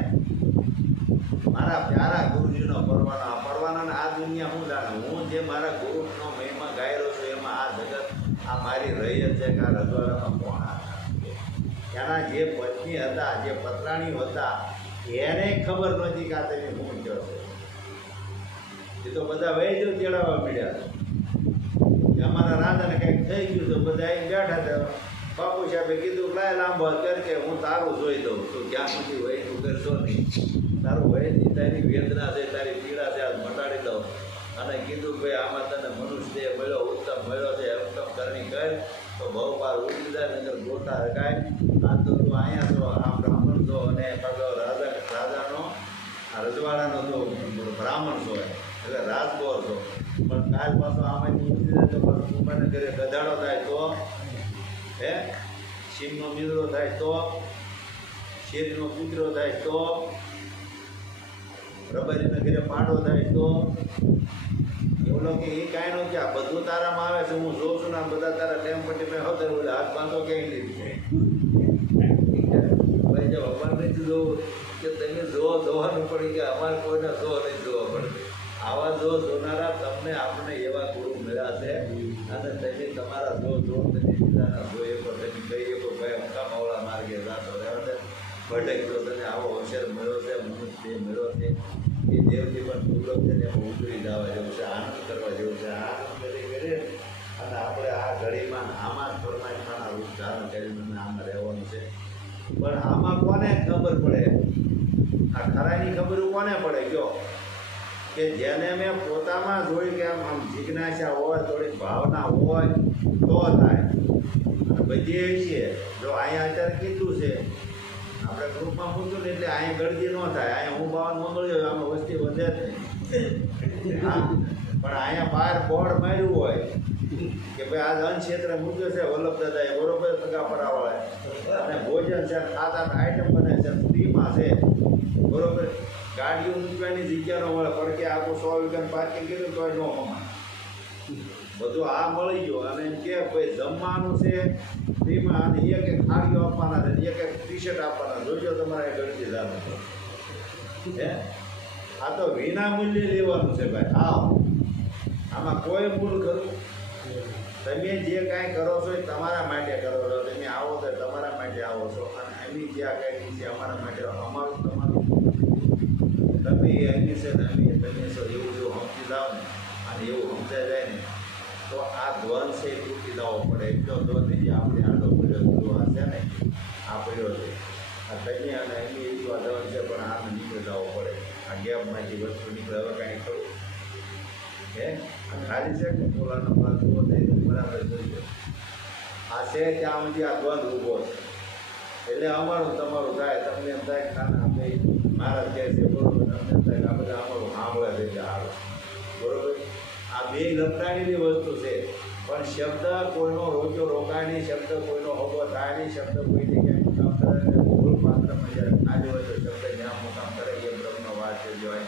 મારા પ્યારા ગુરુજીનો પરવાનો. પરવાના આ દુનિયા હું જાણે, હું જે મારા ગુરુનો મહિમા ગાયરો છું એમાં આ જગત આ મારી રહી છે કે આ રજવાડામાં કોણ. એના જે પત્ની હતા, જે પતરાણી હતા, એને ખબર નહોતી કે આ તમે હું કહો છો. એ તો બધા વૈદ્યો તેડાવવા મળ્યા. અમારા રાજાને કંઈક થઈ ગયું તો બધા અહીં બેઠા હતા. બાપુ સાહેબે કીધું લાય લાંબો કર કે હું તારું જોઈ દઉં. તું ક્યાં સુધી વૈદ્યું કરશો નહીં, તારું વૈદ્ય તારી વેદના છે, તારી પીડા છે, આ મટાડી દઉં. અને કીધું ભાઈ આમાં તને મનુષ્ય દેહ મળ્યો, ઉત્તમ મળ્યો છે, ઉત્તમ કરણી કર તો બહુ પાર ઉતરી જાય, નગર ગોટા હકાય. આ તો તું અહીંયા છો, આ બ્રાહ્મણ છો અને પાછો રાજાનો આ રજવાડાનો તો બ્રાહ્મણ છો એટલે રાજગોર છો. પણ કાલ પાછો આમાંથી ઉતરી જાય તો તું મને ઘરે ગધાડો થાય તો, હે સિંહનો મીંદડો થાય તો, શેરીનો કૂતરો થાય તો, રબારીના ઘરે પાડો થાય તો. એવું કે એ કાંઈ નો કે આ બધું તારામાં આવે છે, હું જોઉં છું ને બધા તારા ટેમ પટ્ટી મેં હોતે એટલે હાથ બાંધો ક્યાંય નહીં. ભાઈ જો અમારે નથી જોવું કે તમે જોવાનું પડી કે અમારે કોઈને જો નહીં જોવા પડે. આવા જોનારા તમને આપણે એવા ગુરુ મળ્યા છે અને તમે તમારા તમે બીજાના જોઈએ પણ તમે કહીએ તો ભાઈ અમકા માવડા માર્ગે જાતો રહેવા ભટકતો તને આવો હોશિયાર મળ્યો છે, મનુષ્ય મળ્યો છે. એ દેવથી પણ દુર્લભ છે ને એમાં ઉતરી જવા જેવું છે, આનંદ કરવા જેવું છે. આનંદ કરીએ અને આપણે આ ઘડીમાં આમાં જ પરમાત્માના રૂપ ધારણ કરીને આમાં રહેવાનું છે. પણ આમાં કોને ખબર પડે, આ ખરાની ખબર કોને પડે? ગયો કે જેને મેં પોતામાં જોઈ કે આમ જિજ્ઞાસા હોય, થોડીક ભાવના હોય તો થાય. અને બધી એ છે, જો અહીંયા અત્યારે કીધું છે આપણે ગ્રુપમાં મૂક્યું ને એટલે અહીંયા ગળદી ન થાય. અહીંયા હું 52 મંગળ્યો આમાં વસ્તી વધે જ નહીં. હા, પણ અહીંયા બહાર બોર્ડ માર્યું હોય કે ભાઈ આજ અન્ન ક્ષેત્ર મૂક્યો છે વલ્લભ દાદાએ, બરોબર, સગાપરાવાળાએ, અને ભોજન છે, 7-8 આઈટમ બને છે, ફ્રીમાં છે, બરોબર. ગાડીઓ મૂકવાની જગ્યા ન મળે, પણ કે આખું 100 વીઘાનું પાર્કિંગ કર્યું તોય ન મમાય. બધું આ મળી ગયું. અને એમ કે ભાઈ જમવાનું છે ફ્રીમાં, અને એક થાળીઓ આપવાના છે, એક ટી-શર્ટ આપવાના. જોજો તમારે ગણતી જાત હે, આ તો વિના મૂલ્યે લેવાનું છે ભાઈ. આમાં કોઈ મૂળ ખરું? તમે જે કાંઈ કરો છો એ તમારા માટે કરો છો. તમે આવો તો તમારા માટે આવો છો, અને એમની જે આ કંઈ છે અમારા માટે, અમારું તમારું. તમે એ એમની છે ને અમે તમે છો, એવું જો સમજી જાઓ ને અને એવું સમજાય જાય ને તો આ દ્વંદ છે એ તૂટી જવો પડે. એટલો દ્વંદ જે આપણે આડો પડ્યો છે ને, આ પડ્યો છે, આ તમે અને એમની એવી દ્વંદ છે, પણ આને નીકળી જવો પડે. આ ગેપમાંથી વસ્તુ નીકળે. હવે કાંઈ ખરું હે? આ ખાલી છે કે પોલાનો ભાગ બરાબર જોઈજો. આ છે ત્યાં સુધી આ દ્વંદ ઊભો છે. એટલે અમારું તમારું થાય. તમને એમ થાય કે ના ભાઈ મારા કહે છે બરોબર, તમને એમ થાય કે આ બધા અમારું સાંભળે છે એટલે આવે બરોબર. આ બે લપટાણીની વસ્તુ છે, પણ શબ્દ કોઈનો રોજો રોકાય નહીં, શબ્દ કોઈનો હોબો થાય નહીં, શબ્દ કોઈ જગ્યાએ મુકામ કરે ને મૂળ પાત્રમાં જ્યારે ખાલી હોય તો શબ્દ જ્યાં મુકામ કરે એ બ્રહ્મનો વાત છે. જોવાય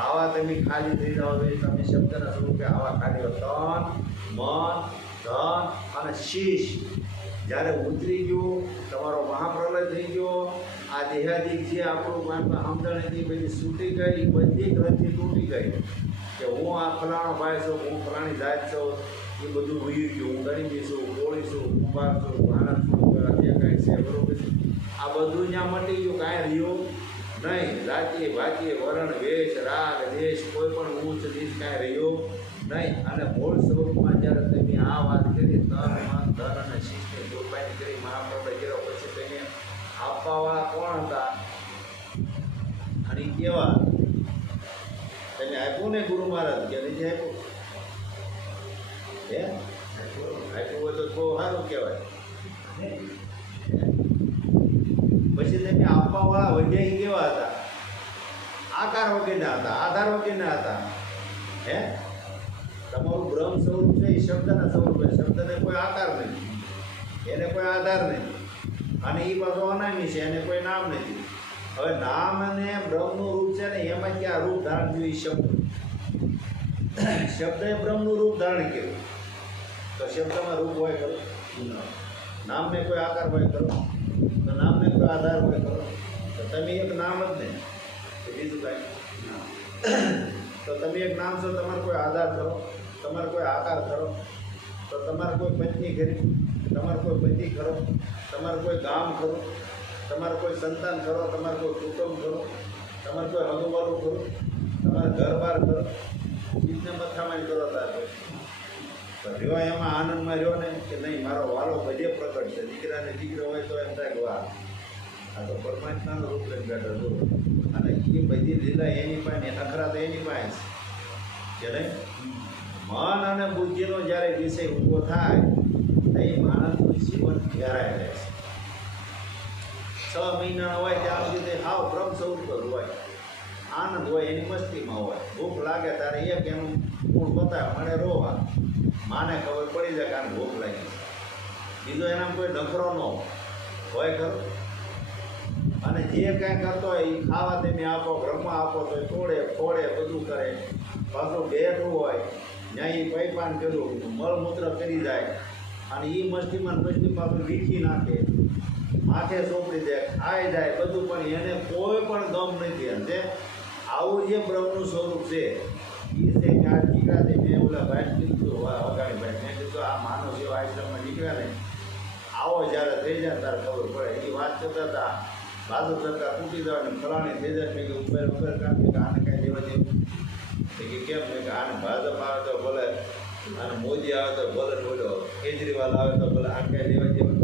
આવા તમે ખાલી થઈ જાઓ તો તમે શબ્દના સ્વરૂપે આવા ખાલી હો. તન, મન, ધન અને શીશ જ્યારે ઉતરી ગયું, તમારો મહાપ્રલય થઈ ગયો, આ દેહાદિક જે આપણું સમજણ હતી બધી છૂટી ગઈ, બધી ગ્રંથિ તૂટી ગઈ કે હું આ ફલાણો ભાઈ છું, હું ફલાણી જાત છું, એ બધું વહી ગયું. હું ગરીબી છું, કોળી છું, કુંભાર છું, ભાણસ છું, જે કાંઈ છે બરોબર છે, આ બધું ત્યાં મટી ગયું. કાંઈ રહ્યું નહીં. જાતિ ભાતિ વરણ વેશ રાગ દેશ કોઈ પણ ઊંચ નીચ કાંઈ રહ્યું નહીં. અને મૂળ સ્વરૂપમાં જ્યારે તમે આ વાત કરી, તન, મન, ધન અને શીશની કૃપાની કરી, મહાપ્રલય કર્યો, પછી તમે આપવાવાળા કોણ હતા અને કેવા? તમે આપ્યું ને ગુરુ મહારાજ કે નથી આપ્યું? હે, આપ્યું હોય તો બહુ સારું કહેવાય. પછી તમે આપવાવાળા વૈજ્ઞાનિક કેવા હતા? આકાર વગેરેના હતા, આધાર વગેરેના હતા. હે, તમારું બ્રહ્મ સ્વરૂપ છે એ શબ્દના સ્વરૂપે, શબ્દને કોઈ આકાર નહીં, એને કોઈ આધાર નહીં, અને એ પાછો અનામી છે, એને કોઈ નામ નથી. હવે નામ અને બ્રહ્મનું રૂપ છે ને, એમાં ક્યાં રૂપ ધારણ થયું? એ શબ્દએ બ્રહ્મનું રૂપ ધારણ કર્યું. તો શબ્દમાં રૂપ હોય ખરું? નામને કોઈ આકાર હોય ખરો? તો નામને કોઈ આધાર હોય ખરો? તો તમે એક નામ જ નહીં, તો બીજું કાંઈ. તો તમે એક નામ છો, તમારે કોઈ આધાર કરો, તમારે કોઈ આકાર કરો, તો તમારે કોઈ પત્ની કરી, તમારે કોઈ પતિ કરો, તમારે કોઈ ગામ કરો, તમારે કોઈ સંતાન કરો, તમારે કોઈ કુટુંબ કરો, તમારે કોઈ હનુમાનું કરો, તમારે ઘર-બાર કરો, બીજને મથામાં કરો. તાર રહ્યો એમાં આનંદમાં રહ્યો ને કે નહીં મારો વાલો બધે પ્રગટ છે. દીકરાને દીકરો હોય તો એમ થાય કે વાહ આ તો પરમાત્માનો રૂપ લઈને બેઠો છું. અને એ બધી લીલા એની પાસે, નખરા તો એની પાસે કે નહીં. મન અને બુદ્ધિનો જ્યારે વિષય ઊભો થાય તો એ માણસનું જીવન ઘેરાય રહે છે. 6 મહિનાનો હોય ત્યાં સુધી હાવ બ્રહ્મ સ્વરૂપ જ હોય, આનંદ હોય, એની મસ્તીમાં હોય. ભૂખ લાગે ત્યારે એક એનું ગુણ બતાવે, મને રોવા, માને ખબર પડી જાય કારણ ભૂખ લાગી. બીજો એનામાં કોઈ નખરો ન હોય ખરું. અને જે કાંઈ કરતો હોય એ ખાવા તમે આપો, બ્રહ્મા આપો તો તોડે ફોડે બધું કરે. પાછું બેઠું હોય ત્યાં એ પૈપાન કર્યું, મળમૂત્ર કરી જાય, અને એ મસ્તીમાં પાછું વીખી નાખે, માથે સોંપડી દે, ખાઈ જાય બધું, પણ એને કોઈ પણ ગમ નથી. અને આવું જે બ્રહ્મનું સ્વરૂપ છે એ છે કે આ દીકરાથી મેં ઓલા ભાઈ કીધું, અગાડી ભાઈ મેં કીધું આ માનવ સેવા આશ્રમમાં નીકળ્યા ને આવો જ્યારે થઈ જાય ત્યારે ખબર પડે. એ વાત કરતા હતા બાજુ સરકાર તૂટી જાય ને ફલાણી થઈ જાય. મેં કે ઉપર વગર કામ કે આને કાંઈ લેવા દેવું કે કેમ? મેં કે આને ભાજપ આવે તો ભલે, અને મોદી આવે તો ભલે, બોલો કેજરીવાલ આવે તો ભલે, આને કાંઈ લેવા દેવા,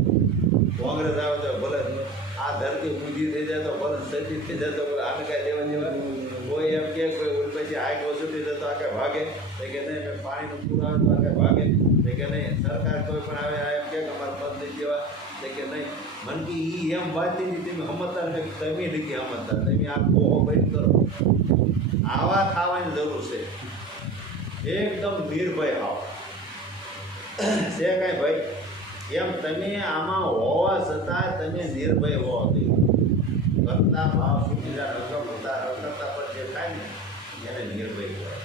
કોંગ્રેસ આવે તો ભલે, આ ધરતી ઊંધી થઈ જાય તો ભલે, સજી થઈ જાય તો ભલે, આને કાંઈ લેવા દેવા. કોઈ એમ કે કોઈ ઓલી પછી હાઈટ વસૂલી દે તો આગે ભાગે તો કે નહીં મેં પાણીનું પૂર આવે તો આગે ભાગે તો કે નહીં સરકાર કોઈ પણ આવે આ એમ કે અમારે પદ દઈ દેવા તો કે નહીં મન કે એ એમ વાતની હતી તમે સમજતા ને તમે નથી સમજતા તમે આ કોહો બંધ કરો આવા થવાની જરૂર છે એકદમ નિર્ભય આવો છે કાંઈ ભાઈ એમ તમે આમાં હોવા છતાં તમે નિર્ભય હોવા જોઈએ કરતા ભાવ સુધી કરતા પર જે થાય ને એને નિર્ભય કહેવાય.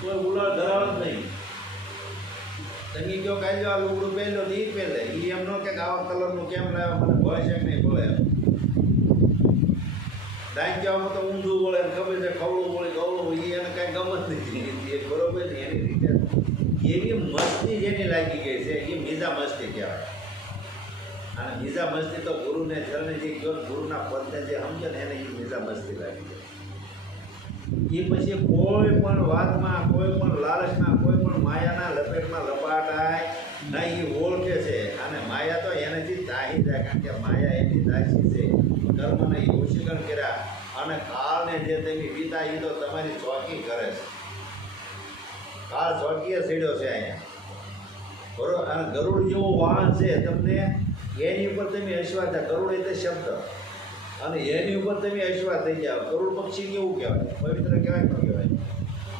કોઈ ગુલાલ ધરાવે જ નહીં. તમે જો કાંઈ જો આ લુગડું પહેલો નહીં પહેલે એ એમ ન કે આવા કલરનું કેમ લાવ્યો મને ભય છે કે નહીં ભળે ડાંગ્યામાં તો ઊંધું વળે ને ખબર છે ખવડું વળે ગવડું એ એને કાંઈ ગમત નથી એ બરોબર ને એની રીતે એવી મસ્તી જેની લાગી ગઈ છે એ મીઝા મસ્તી કહેવાય. અને મીઝા મસ્તી તો ગુરુને ચરણે જે ગયો ગુરુના પદને જે સમજે ને એને એ મીઝા મસ્તી લાગી જાય. એ પછી કોઈ પણ વાતમાં કોઈ પણ લાલચમાં કોઈ પણ માયાના લપેટમાં લપાટાય નહીં એ ઓળખે છે. અને માયા તો એનેથી દાહી જાય કારણ કે માયા એની દાસી છે. કર્મને એ વશીકરણ કર્યા અને કાળને જે તમે પિતા એ તો તમારી ચોકી કરે છે. કાળ ચોકીએ સીડ્યો છે અહીંયા બરોબર. અને ગરુડ જેવો વાહન છે તમને એની ઉપર તમે અશ્વાસ થાય. ગરુડ એટલે શબ્દ અને એની ઉપર તમે અશ્વાસ થઈ જાઓ. ગરુડ પક્ષી કેવું કહેવાય? પવિત્ર કહેવાય ન કહેવાય?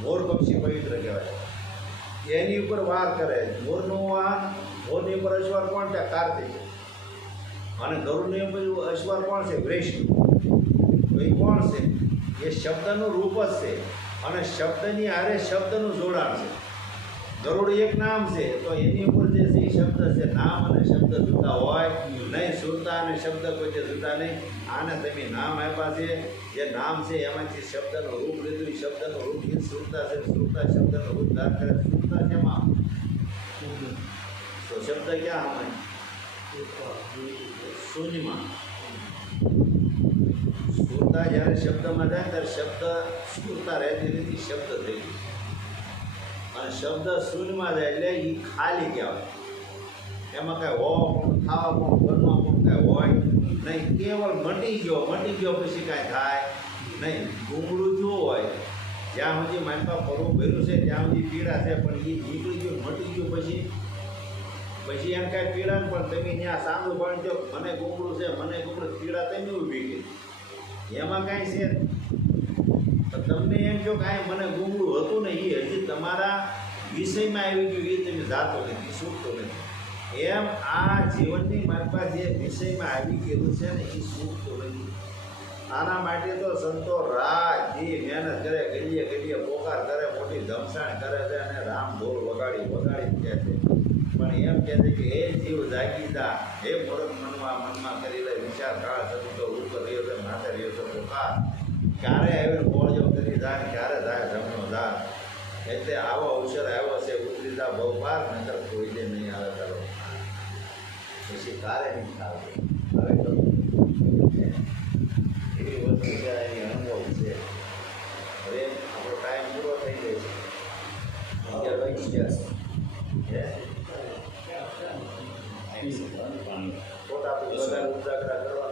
મોર પક્ષી પવિત્ર કહેવાય. એની ઉપર વાર કરે. મોરનું વાહન મોરની ઉપર અશ્વાર કોણ છે? કાર્તિક. અને ગરુડની ઉપર અશ્વાર કોણ છે? વૃષભ. તો એ કોણ છે? એ શબ્દનું રૂપ જ છે અને શબ્દની હારે શબ્દનું જોડાણ છે. ગરુડ એક નામ છે તો એની ઉપર જે છે એ શબ્દ છે. નામ અને શબ્દ જુદા હોય નહીં. સુરતા અને શબ્દ કોઈ છે જુદા નહીં. આને તમે નામ આપ્યા છે. જે નામ છે એમાંથી શબ્દનું રૂપ લીધું. એ શબ્દનું રૂપ એ સુરતા છે. સુરતા શબ્દનું રૂપ ધાર કરે. સુરતા શેમાં? તો શબ્દ ક્યાં હોય? શૂન્યમાં. સુરતા જ્યારે શબ્દમાં જાય ત્યારે શબ્દ સુરતા રહેતી નથી, શબ્દ થઈ ગઈ. અને શબ્દ શૂન્યમાં જાય એટલે એ ખાલી કહેવાય. એમાં કાંઈ હો પણ ખાવા પણ ઘરમાં પણ કાંઈ હોય નહીં. કેવળ મટી ગયો પછી કાંઈ થાય નહીં. ગુંગળું જો હોય જ્યાં સુધી માનપા ફરવું ભર્યું છે ત્યાં સુધી પીડા છે પણ એ નીકળી ગયું મટી ગયું પછી એમ કાંઈ પીડા પણ તમે ત્યાં સાંભળું પાણી જો મને ગુંગળું છે મને ગુંગળું પીડા તમે ઊભી ગઈ એમાં કાંઈ છે. તમને એમ જો કાંઈ મને ગુંગળું હતું ને એ હજી તમારા વિષયમાં આવી ગયું એ તમે જાતો નથી, છૂટતો નથી. એમ આ જીવનની માનપા જે વિષયમાં આવી ગયેલું છે ને એ છૂટતો નથી. આના માટે તો સંતો રાત દી મહેનત કરે, ઘડીએ પોકાર કરે, મોટી ધમસાણ કરે છે અને રામ ઢોલ વગાડી કહે છે. પણ એમ કહે છે કે હે જીવ જાગી જા, હે મૂર્ખ મનમાં કરી લે વિચાર. કાળ થતું તો ઉપર રહ્યો છે માથે રહ્યો છે પોકાર. ક્યારે આવીને મોળજો કરી જાય ક્યારે જાય જમનો ધાર. એટલે આવો અવસર આવ્યો છે ઉતરી જા બહુ પાર નગર કોઈ દે નહીં આવે તારો પછી તારે નહીં થાય. હવે તો એવી વસ્તુ છે એની અનુભવ છે. હવે આપણો ટાઈમ પૂરો થઈ ગયો છે. 11 વાગી ગયા. ખોટા ઉજાગરા કરવા